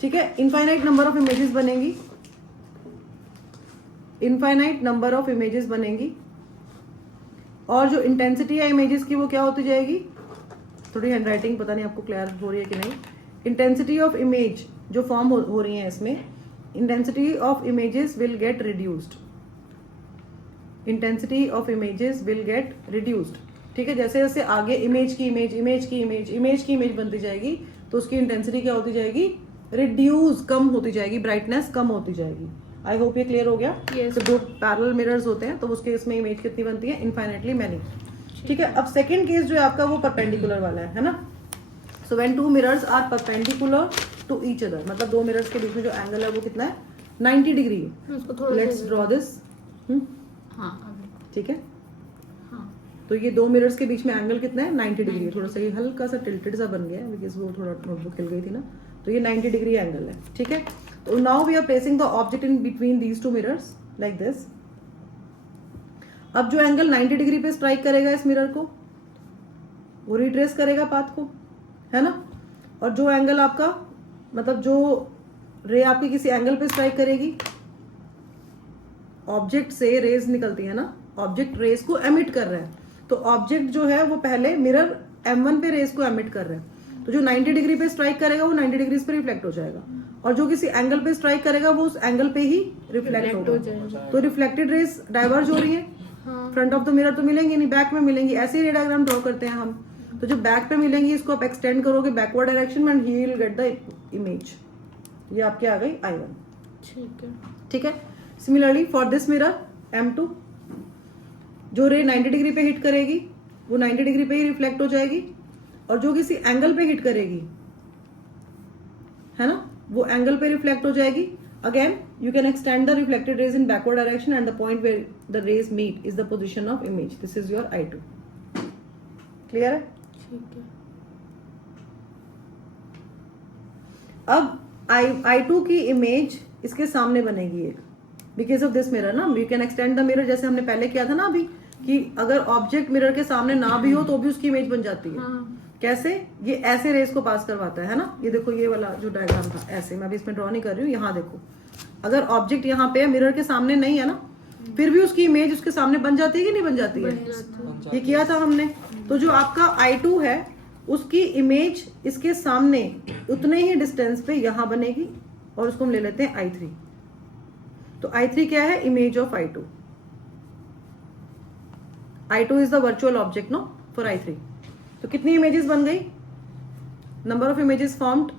ठीक है। इनफाइनाइट नंबर ऑफ इमेजेस बनेंगी, इनफाइनाइट नंबर ऑफ इमेजेस बनेंगी। और जो इंटेंसिटी है इमेजेस की वो क्या होती जाएगी, थोड़ी हैंडराइटिंग पता नहीं आपको क्लियर हो रही है कि नहीं। इंटेंसिटी ऑफ इमेज जो फॉर्म हो रही है इसमें, intensity of images will get reduced, intensity of images will get reduced, ठीक है। जैसे जैसे आगे इमेज की इमेज बनती जाएगी तो उसकी इंटेंसिटी क्या होती जाएगी, रिड्यूस, कम होती जाएगी, ब्राइटनेस कम होती जाएगी। आई होप ये क्लियर हो गया। yes. तो दो पैरेलल मिरर्स होते हैं तो उसके इसमें इमेज कितनी बनती है, इनफाइनाइटली मैनी। ठीक है। अब सेकंड केस जो है आपका वो परपेंडिकुलर वाला है ना। So when two mirrors are perpendicular to each other, मतलब दो मिरर्स के बीच में जो एंगल है वो कितना है 90 डिग्री है। उसको थोड़ा लेट्स ड्रॉ दिस। हाँ अभी ठीक है, हाँ तो ये दो मिरर्स के बीच में एंगल कितना है 90 डिग्री है। थोड़ा सा ये हल्का सा टिल्टेड सा बन गया है बिकॉज वो थोड़ा नोटबुक हिल गई थी ना, तो ये 90 डिग्री एंगल है। ठीक है, तो now we are placing the object in between these two mirrors like this. अब जो एंगल 90 डिग्री पे स्ट्राइक करेगा इस मिरर को, वो रिट्रेस करेगा पाथ को, है ना। और जो एंगल आपका, मतलब जो रे आपकी किसी एंगल पे स्ट्राइक करेगी, ऑब्जेक्ट से रेज निकलती है ना, ऑब्जेक्ट रेज को एमिट कर रहा है, तो ऑब्जेक्ट जो है वो पहले मिरर M1 पे रेज को एमिट कर रहा है, तो जो 90 डिग्री पे स्ट्राइक करेगा वो 90 डिग्री पे रिफ्लेक्ट हो जाएगा, और जो किसी एंगल पे स्ट्राइक करेगा वो उस एंगल पे ही रिफ्लेक्ट होगा। तो रिफ्लेक्टेड रेज डाइवर्ज हो रही है, फ्रंट ऑफ द मिरर तो मिलेंगी नहीं, बैक में मिलेंगी। ऐसे ही रे डायग्राम ड्रॉ करते हैं हम, तो जो बैक पे मिलेंगी इसको आप एक्सटेंड करोगे बैकवर्ड डायरेक्शन में, and he will get the image. ये आपके आ गई I1। ठीक है, similarly for this mirror M2, जो रे 90 डिग्री पे हिट करेगी वो 90 डिग्री पे ही रिफ्लेक्ट हो जाएगी, और जो किसी एंगल पे हिट करेगी, है ना, वो एंगल पे रिफ्लेक्ट हो जाएगी। Again you can extend the reflected rays in backward direction, and the point where the rays meet is the position of image. This is your I2. Clear है? ठीक है। अब I2 की इमेज इसके सामने बनेगी एक, बिकॉज ऑफ दिस मिरर ना। You can extend the mirror, जैसे हमने पहले किया था ना अभी, कि अगर ऑब्जेक्ट मिरर के सामने ना भी हो तो भी उसकी इमेज बन जाती है। हाँ। कैसे? ये ऐसे रेस को पास करवाता है ना। ये देखो, ये वाला जो डायग्राम था ऐसे, मैं अभी इसमें ड्रॉ नहीं कर रही हूँ। यहाँ देखो, अगर ऑब्जेक्ट यहाँ पे मिरर के सामने नहीं है ना, फिर भी उसकी इमेज उसके सामने बन जाती है कि नहीं बन जाती है? ये किया था हमने। तो जो आपका I2 है उसकी इमेज इसके सामने उतने ही डिस्टेंस पे यहाँ बनेगी, और उसको हम ले लेते हैं I3। तो I3 क्या है? Image of I2। I2 is the virtual object no for I3। तो कितनी इमेजेस बन गई? नंबर ऑफ इमेजेस फॉर्म्ड,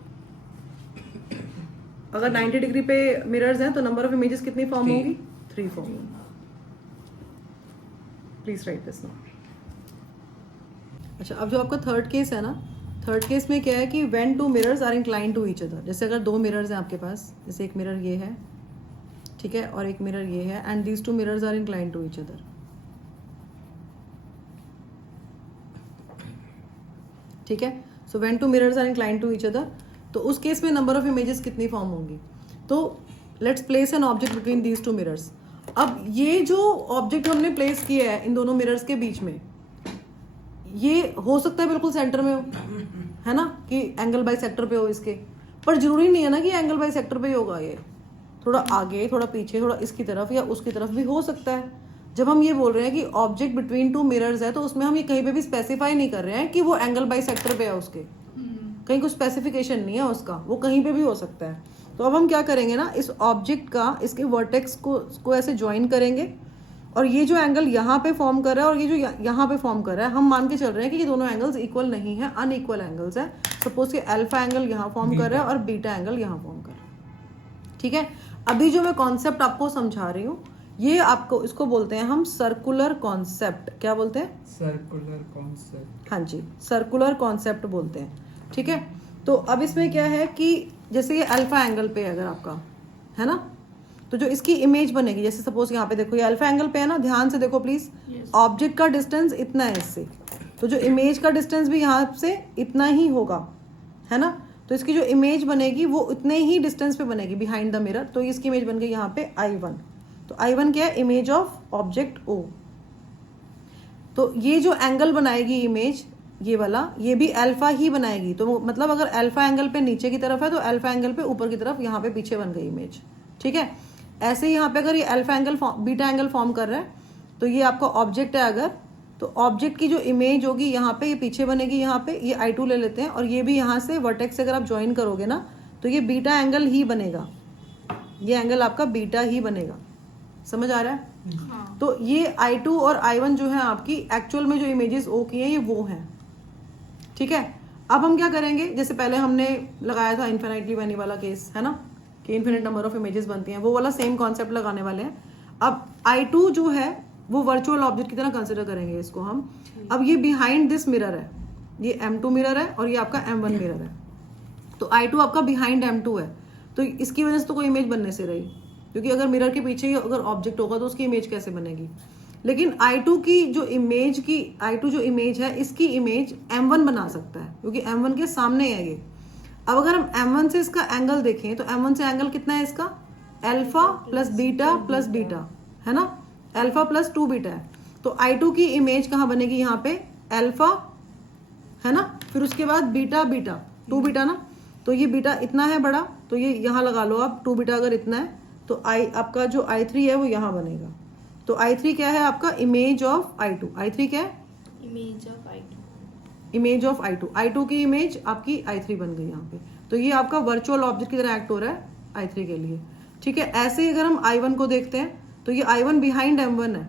अगर 90 डिग्री पे मिरर्स हैं तो नंबर ऑफ इमेजेस कितनी फॉर्म होगी? 3 फॉर्म होगी। Please right this now. अच्छा, अब जो आपका थर्ड केस है ना, थर्ड केस में क्या है कि when two mirrors are incline to each other. जैसे अगर दो मिरर्स हैं आपके पास, जैसे एक मिरर ये है, ठीक है, और एक मिरर ये है, and these two mirrors are incline to each other. ठीक है, so when two mirrors are incline to each other, तो उस केस में नंबर ऑफ इमेजेस कितनी फॉर्म होंगी? तो let's place an object between these two mirrors. अब ये जो ऑब्जेक्ट हमने प्लेस किया है इन दोनों मिरर्स के बीच में, ये हो सकता है बिल्कुल सेंटर में हो, है ना, कि एंगल बाई सेक्टर पे हो इसके, पर जरूरी नहीं है ना कि एंगल बाई सेक्टर पे ही होगा। ये थोड़ा आगे, थोड़ा पीछे, थोड़ा इसकी तरफ या उसकी तरफ भी हो सकता है। जब हम ये बोल रहे हैं कि ऑब्जेक्ट बिटवीन टू मिरर्स है, तो उसमें हम ये कहीं पे भी स्पेसिफाई नहीं कर रहे हैं कि वो एंगल बाई सेक्टर पे है उसके, कहीं कुछ स्पेसिफिकेशन नहीं है उसका, वो कहीं पे भी हो सकता है। तो अब हम क्या करेंगे ना, इस ऑब्जेक्ट का, इसके वर्टेक्स को ऐसे ज्वाइन करेंगे, और ये जो एंगल यहाँ पे फॉर्म कर रहा है और ये जो यहाँ पे फॉर्म कर रहा है, हम मान के चल रहे हैं कि ये दोनों एंगल्स इक्वल नहीं है, अनइक्वल एंगल्स है। सपोज कि अल्फा एंगल यहाँ फॉर्म कर रहा है और बीटा एंगल यहाँ फॉर्म कर रहा है। ठीक है, अभी जो मैं कॉन्सेप्ट आपको समझा रही हूँ, ये आपको, इसको बोलते हैं हम सर्कुलर कॉन्सेप्ट। क्या बोलते हैं? Circular concept. हाँ जी, सर्कुलर कॉन्सेप्ट बोलते हैं। ठीक है, तो अब इसमें क्या है कि जैसे ये अल्फा एंगल पे अगर आपका है ना, तो जो इसकी इमेज बनेगी, जैसे सपोज यहाँ पे देखो ये अल्फा एंगल पे है ना, ध्यान से देखो प्लीज, ऑब्जेक्ट का डिस्टेंस इतना है इससे, तो जो इमेज का डिस्टेंस भी यहाँ से इतना ही होगा, है ना। तो इसकी जो इमेज बनेगी वो इतने ही डिस्टेंस पे बनेगी बिहाइंड द मिरर। तो इसकी इमेज बन गई यहाँ पे I1। तो I1 क्या है? Image of object O। तो ये जो एंगल बनाएगी इमेज, ये वाला, ये भी अल्फा ही बनाएगी। तो मतलब अगर अल्फा एंगल पे नीचे की तरफ है तो अल्फा एंगल पे ऊपर की तरफ यहाँ पे पीछे बन गई इमेज। ठीक है, ऐसे ही यहाँ पे अगर ये alpha angle beta angle form कर रहा है, तो ये आपका ऑब्जेक्ट है अगर, तो ऑब्जेक्ट की जो इमेज होगी यहाँ पे, ये पीछे बनेगी यहाँ पे, ये I2 ले लेते हैं, और ये भी यहाँ से वर्टेक्स से अगर आप ज्वाइन करोगे ना, तो ये बीटा एंगल ही बनेगा, ये एंगल आपका बीटा ही बनेगा। समझ आ रहा है? हाँ। तो ये I2 और I1 जो है आपकी एक्चुअल में जो इमेजेस O की हैं, ये वो हैं। ठीक है, अब हम क्या करेंगे, जैसे पहले हमने लगाया था इन्फिनिटली मैनी वाला केस, है ना, कि इन्फिनिट नंबर ऑफ इमेजेस बनती हैं, वो वाला सेम कॉन्सेप्ट लगाने वाले हैं। अब I2 जो है वो वर्चुअल ऑब्जेक्ट की तरह कंसिडर करेंगे इसको हम। अब ये बिहाइंड दिस मिरर है, ये M2 मिरर है और ये आपका M1 मिरर है। तो I2 आपका बिहाइंड M2 है, तो इसकी वजह से तो कोई इमेज बनने से रही, क्योंकि अगर मिरर के पीछे ही अगर ऑब्जेक्ट होगा तो उसकी इमेज कैसे बनेगी। लेकिन I2 जो इमेज है इसकी इमेज M1 बना सकता है, क्योंकि M1 के सामने है ये। अब अगर हम M1 से इसका एंगल देखें तो M1 से एंगल कितना है इसका, अल्फा प्लस बीटा, है ना, अल्फा प्लस 2 बीटा है। तो I2 की इमेज कहाँ बनेगी, यहाँ पे अल्फा, है ना, फिर उसके बाद बीटा 2 बीटा ना, तो ये बीटा इतना है बड़ा, तो ये यहाँ लगा लो आप, 2 बीटा अगर इतना है तो आपका जो I3 है वो यहाँ बनेगा। तो I3 क्या है आपका, इमेज ऑफ I2। I3 क्या है, इमेज ऑफ I2 की इमेज आपकी I3 बन गई यहाँ पे। तो ये आपका वर्चुअल ऑब्जेक्ट की तरह एक्ट हो रहा है I3 के लिए, ठीक है। ऐसे ही अगर हम I1 को देखते हैं तो ये I1 बिहाइंड M1 है,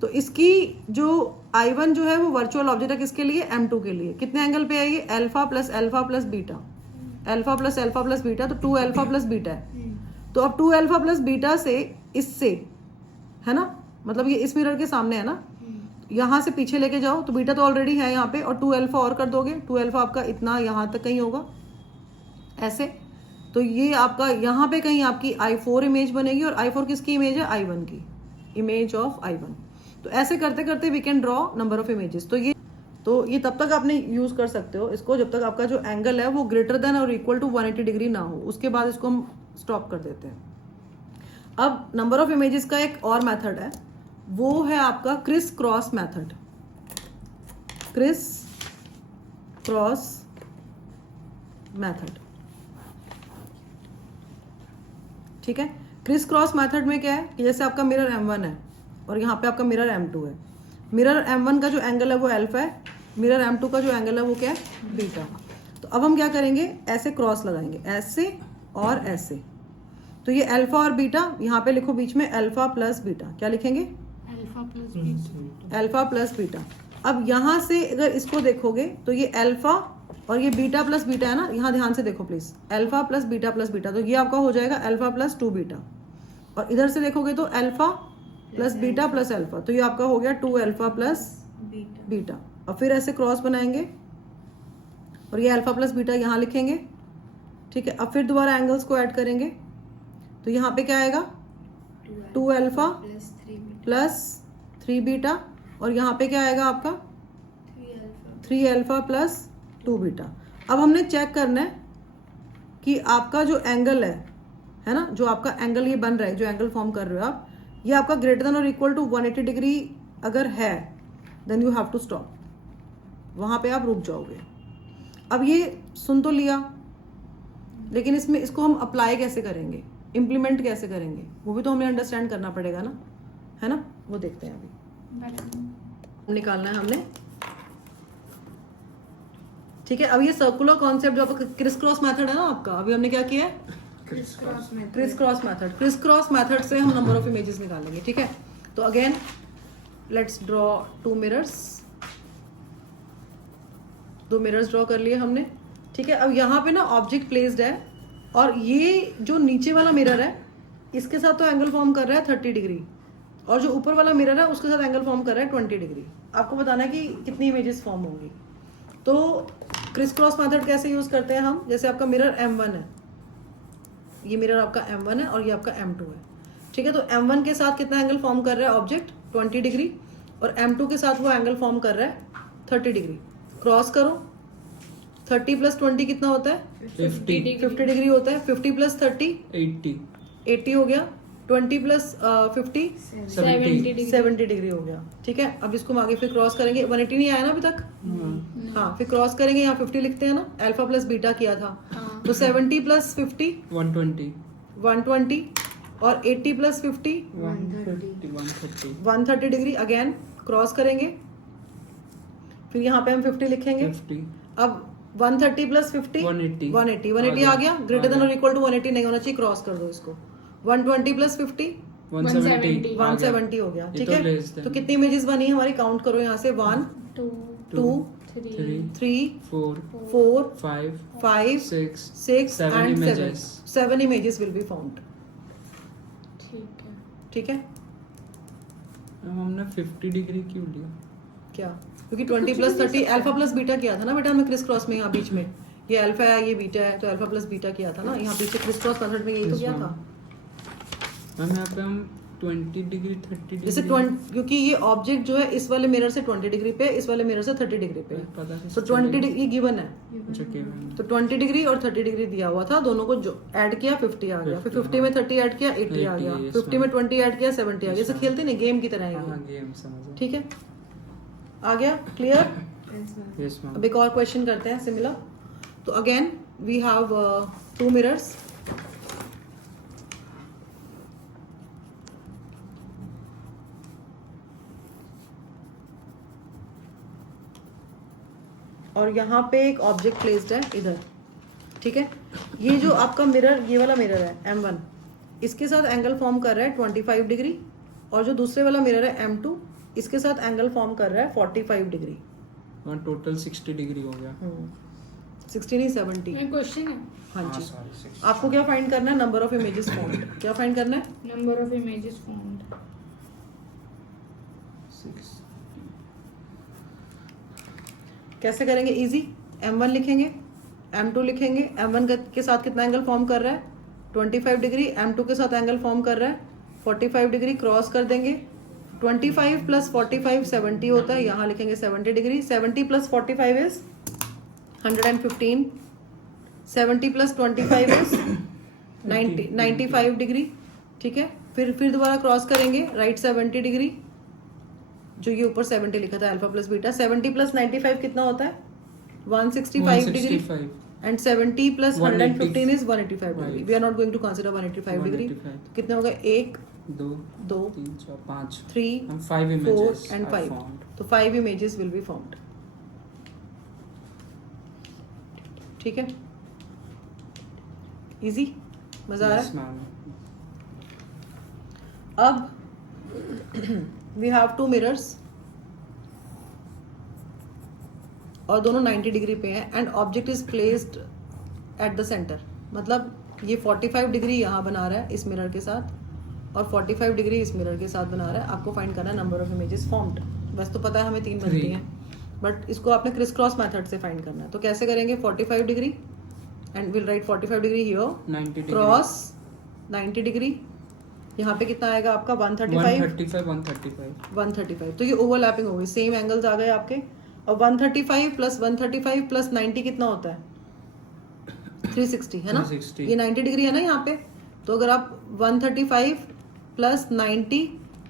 तो इसकी जो I1 जो है वो वर्चुअल ऑब्जेक्ट है किसके लिए, M2 के लिए। कितने एंगल पे है ये, अल्फा प्लस बीटा, तो 2 अल्फा प्लस बीटा है। तो अब 2 अल्फा प्लस बीटा से इससे, है ना, मतलब ये इस मिरर के सामने है ना, यहाँ से पीछे लेके जाओ तो बीटा तो ऑलरेडी है यहाँ पे, और 2 अल्फा और कर दोगे, 2 अल्फा आपका इतना यहाँ तक कहीं होगा ऐसे। तो ये आपका यहाँ पे कहीं आपकी I4 इमेज बनेगी, और I4 किसकी इमेज है, I1 की, इमेज ऑफ I1। तो ऐसे करते करते we can draw number of images. तो ये तब तक आपने यूज कर सकते हो इसको जब तक आपका जो एंगल है वो ग्रेटर देन और इक्वल टू 180 डिग्री ना हो, उसके बाद इसको हम स्टॉप कर देते हैं। अब नंबर ऑफ इमेजेस का एक और मेथड है, वो है आपका criss cross method. Criss cross method, ठीक है। क्रिस क्रॉस मेथड में क्या है कि जैसे आपका मिरर M1 है और यहाँ पे आपका मिरर M2 है। मिरर M1 का जो एंगल है वो अल्फा है, मिरर M2 का जो एंगल है वो क्या है, बीटा। तो अब हम क्या करेंगे, ऐसे क्रॉस लगाएंगे, ऐसे और ऐसे। तो ये अल्फा और बीटा, यहाँ पे लिखो बीच में अल्फा प्लस बीटा, क्या लिखेंगे, अल्फा प्लस बीटा। अब यहाँ से अगर इसको देखोगे तो ये अल्फा और ये बीटा प्लस बीटा है ना, यहाँ ध्यान से देखो प्लीज, अल्फा प्लस बीटा, तो ये आपका हो जाएगा अल्फा प्लस 2 बीटा। और इधर से देखोगे तो alpha plus beta plus alpha, तो ये आपका हो गया 2 अल्फा प्लस बीटा। और फिर ऐसे क्रॉस बनाएंगे और ये अल्फा प्लस बीटा यहाँ लिखेंगे, ठीक है। अब फिर दोबारा एंगल्स को ऐड करेंगे, तो यहाँ पे क्या आएगा, 2 अल्फा प्लस 3 बीटा, और यहाँ पे क्या आएगा आपका 3 अल्फा प्लस 2 बीटा। अब हमने चेक करना है कि आपका जो एंगल है ना, जो आपका एंगल ये बन रहा है, जो एंगल फॉर्म कर रहे हो आप, ये आपका ग्रेटर देन और इक्वल टू 180 डिग्री अगर है, then you have to stop, वहां पे आप रुक जाओगे। अब ये सुन तो लिया, लेकिन इसको हम अप्लाई कैसे करेंगे, इम्प्लीमेंट कैसे करेंगे, वो भी तो हमें अंडरस्टैंड करना पड़ेगा ना, है ना, वो देखते हैं अभी। निकालना है हमने, ठीक है। अब ये सर्कुलर कॉन्सेप्ट जो आपका क्रिस क्रॉस मेथड है ना आपका, अभी हमने क्या किया है, क्रिस क्रॉस मेथड से हम नंबर ऑफ इमेजेस निकालेंगे, ठीक है। तो again let's draw 2 mirrors, 2 mirrors draw कर लिए हमने, ठीक है। अब यहाँ पे ना ऑब्जेक्ट प्लेस्ड है, और ये जो नीचे वाला मिरर है इसके साथ तो एंगल फॉर्म कर रहा है 30 डिग्री, और जो ऊपर वाला मिरर है उसके साथ एंगल फॉर्म कर रहा है 20 डिग्री। आपको बताना है कि कितनी इमेजेस फॉर्म होंगी। तो क्रिस क्रॉस मेथड कैसे यूज करते हैं हम, जैसे आपका मिरर M1 है, ये मिरर आपका M1 है और ये आपका M2 है, ठीक है। तो M1 के साथ कितना एंगल फॉर्म कर रहा है ऑब्जेक्ट, 20 डिग्री, और M2 के साथ वो एंगल फॉर्म कर रहा है 30 डिग्री। क्रॉस करो, 30 प्लस 20 कितना होता है, 50 डिग्री होता है। 50 प्लस 30 80 हो गया, 20 प्लस 50 70 डिग्री हो गया, ठीक है। अब इसको हम आगे फिर क्रॉस करेंगे, 180 नहीं आया ना अभी तक, हाँ, फिर क्रॉस करेंगे, यहाँ 50 लिखते हैं ना, अल्फा प्लस बीटा किया था, तो 70 प्लस 50 120, और 80 प्लस 50 130 डिग्री। अगेन क्रॉस करेंगे, फिर यहाँ पे हम 50 लिखेंगे। अब 130 प्लस 50 180 आ गया, ग्रेटर देन और इक्वल टू 180 नहीं होना चाहिए, क्रॉस कर दो इसको। 120 प्लस 50 170 हो गया, ठीक है। तो कितनी इमेजेस बनी हमारी, काउंट करो यहाँ से, 1 2 3 4 5 6 and 7 images will be found, ठीक है। हमने 50 डिग्री क्यों लिया? क्या? क्योंकि 20 प्लस 30 अल्फा प्लस बीटा किया था ना बेटा हमने क्रिस क्रॉस में, यहाँ बीच में ये अल्फा है ये बीटा है, तो अल्फा प्लस बीटा किया था ना यहाँ पीछे क्रिस क्रॉस मेथड में, यही तो किया था मैम यहाँ पे हम 20 डिग्री 30 जैसे डिग्री 20, क्योंकि ये ऑब्जेक्ट जो है इस वाले मिरर से 20 डिग्री पे, इस वाले मिरर से 30 डिग्री पे, पता तो 20 डिग्री ये गिवन है, अच्छा केवल तो 20 डिग्री और 30 डिग्री दिया हुआ था, दोनों को जो ऐड किया 50 आ गया, फिर 50 में 30 ऐड किया 80 आ 80, गया, yes, 50 में 20 ऐड किया 70 आ गया, जैसे खेलते नहीं गेम की तरह हाँ है, गेम समझ ठीक है आ गया क्लियर। यस मैम अब एक और क्वेश्चन करते हैं सिमिलर। तो अगेन वी हैव 2 मिरर्स, और यहाँ पे एक ऑब्जेक्ट प्लेस्ड है इधर, ठीक है। ये जो आपका मिरर, ये वाला मिरर है M1, इसके साथ एंगल फॉर्म कर रहा है 25 डिग्री, और जो दूसरे वाला मिरर है M2 इसके साथ एंगल फॉर्म कर रहा है 45 डिग्री। हाँ टोटल 60 डिग्री हो गया 60 नहीं 70। एक क्वेश्चन है, हाँ जी, सॉरी 60 आपको क्या फाइंड करना है? Number of images found. क्या फाइंड करना है? Number of images found. 6 कैसे करेंगे? इजी, M1 लिखेंगे, M2 लिखेंगे, M1 के साथ कितना एंगल फॉर्म कर रहा है 25 डिग्री, M2 के साथ एंगल फॉर्म कर रहा है 45 डिग्री, क्रॉस कर देंगे, 25 प्लस 45 70 होता है, यहाँ लिखेंगे 70 degree, 70 plus 45 is 115, 70 plus 25 is 95 degree, ठीक है। फिर दोबारा क्रॉस करेंगे, राइट 70 डिग्री, जो ये ऊपर 70 लिखा था अल्फा प्लस बीटा, 70 प्लस 95 कितना होता है 165 degree, and 70 plus 115 is 185 degree. We are not going to consider 185 degree. कितने हो गए? 1 2 2 3 4 5 3 and 5 4 images and are 5, found. तो 5 images will be formed, ठीक है। इजी, मजा आ रहा Yes, है। ma'am. अब वी हैव 2 मिरर्स और दोनों 90 डिग्री पे हैं, and object is placed at the centre, मतलब ये 45 डिग्री यहाँ बना रहा है इस मिरर के साथ, और 45 डिग्री इस मिरर के साथ बना रहा है। आपको फाइंड करना है नंबर ऑफ इमेजेस फॉर्म्ड। बस तो पता है हमें 3 बनती हैं, बट इसको आपने क्रिस क्रॉस मेथड से फाइंड करना है। तो कैसे करेंगे? 45 degree and will write 45 degree here, 90 degree cross 90 degree, यहाँ पे कितना आएगा आपका 135 135, तो ये ओवरलैपिंग हो गई, सेम एंगल्स आ गए आपके। और 135 प्लस 135 प्लस 90 कितना होता है 360, है ना। 360. ये 90 डिग्री है ना यहाँ पे, तो अगर आप 135 प्लस 90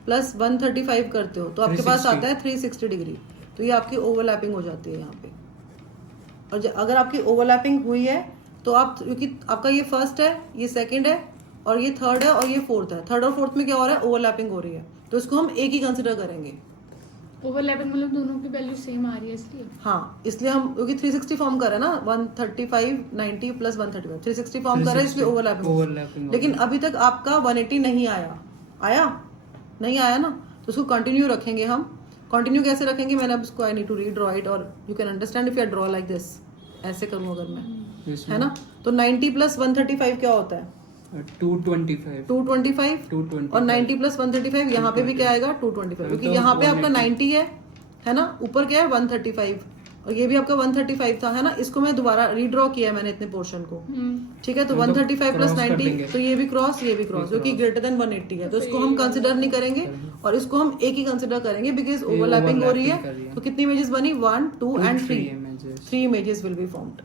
प्लस 135 करते हो तो आपके पास 360. आता है 360 डिग्री। तो ये आपकी ओवरलैपिंग हो जाती है यहाँ पे। और अगर आपकी ओवरलैपिंग हुई है तो आप, क्योंकि आपका ये फर्स्ट है, ये सेकंड है, और ये थर्ड है, और ये फोर्थ है, थर्ड और फोर्थ में क्या हो रहा है? ओवरलैपिंग हो रही है, तो इसको हम एक ही कंसिडर करेंगे। ओवरलैपिंग मतलब दोनों की वैल्यू सेम आ रही है इसलिए। हाँ, इसलिए हम, क्योंकि 360 फॉर्म कर रहे हैं ना, 135 90 प्लस 135 360 फॉर्म कर रहे हैं, इसलिए ओवरलैपिंग। लेकिन अभी तक आपका 180 नहीं आया, नहीं आया ना, तो उसको कंटिन्यू रखेंगे हम। कंटिन्यू कैसे रखेंगे? मैंने अब इसको, I need to redraw it, और you can understand if you draw like this, ऐसे करूँ अगर मैं, है ना। तो 90 प्लस 135 क्या होता है? 225 और 90 प्लस 135 यहाँ पे भी क्या आएगा? 225, क्योंकि यहाँ पे आपका 90 है ना, ऊपर क्या है 135, और ये भी आपका 135 था, है ना। इसको मैं दोबारा रीड्रॉ किया मैंने इतने पोर्शन को, ठीक है। तो 135 प्लस 90, तो ये भी क्रॉस, ये भी क्रॉस, जो कि ग्रेटर देन 180 है, तो इसको हम कंसिडर नहीं करेंगे, और इसको हम एक ही कंसिडर करेंगे, बिकॉज ओवरलैपिंग हो रही है। तो कितनी इमेजेस बनी? 1 2 and 3 images will be formed.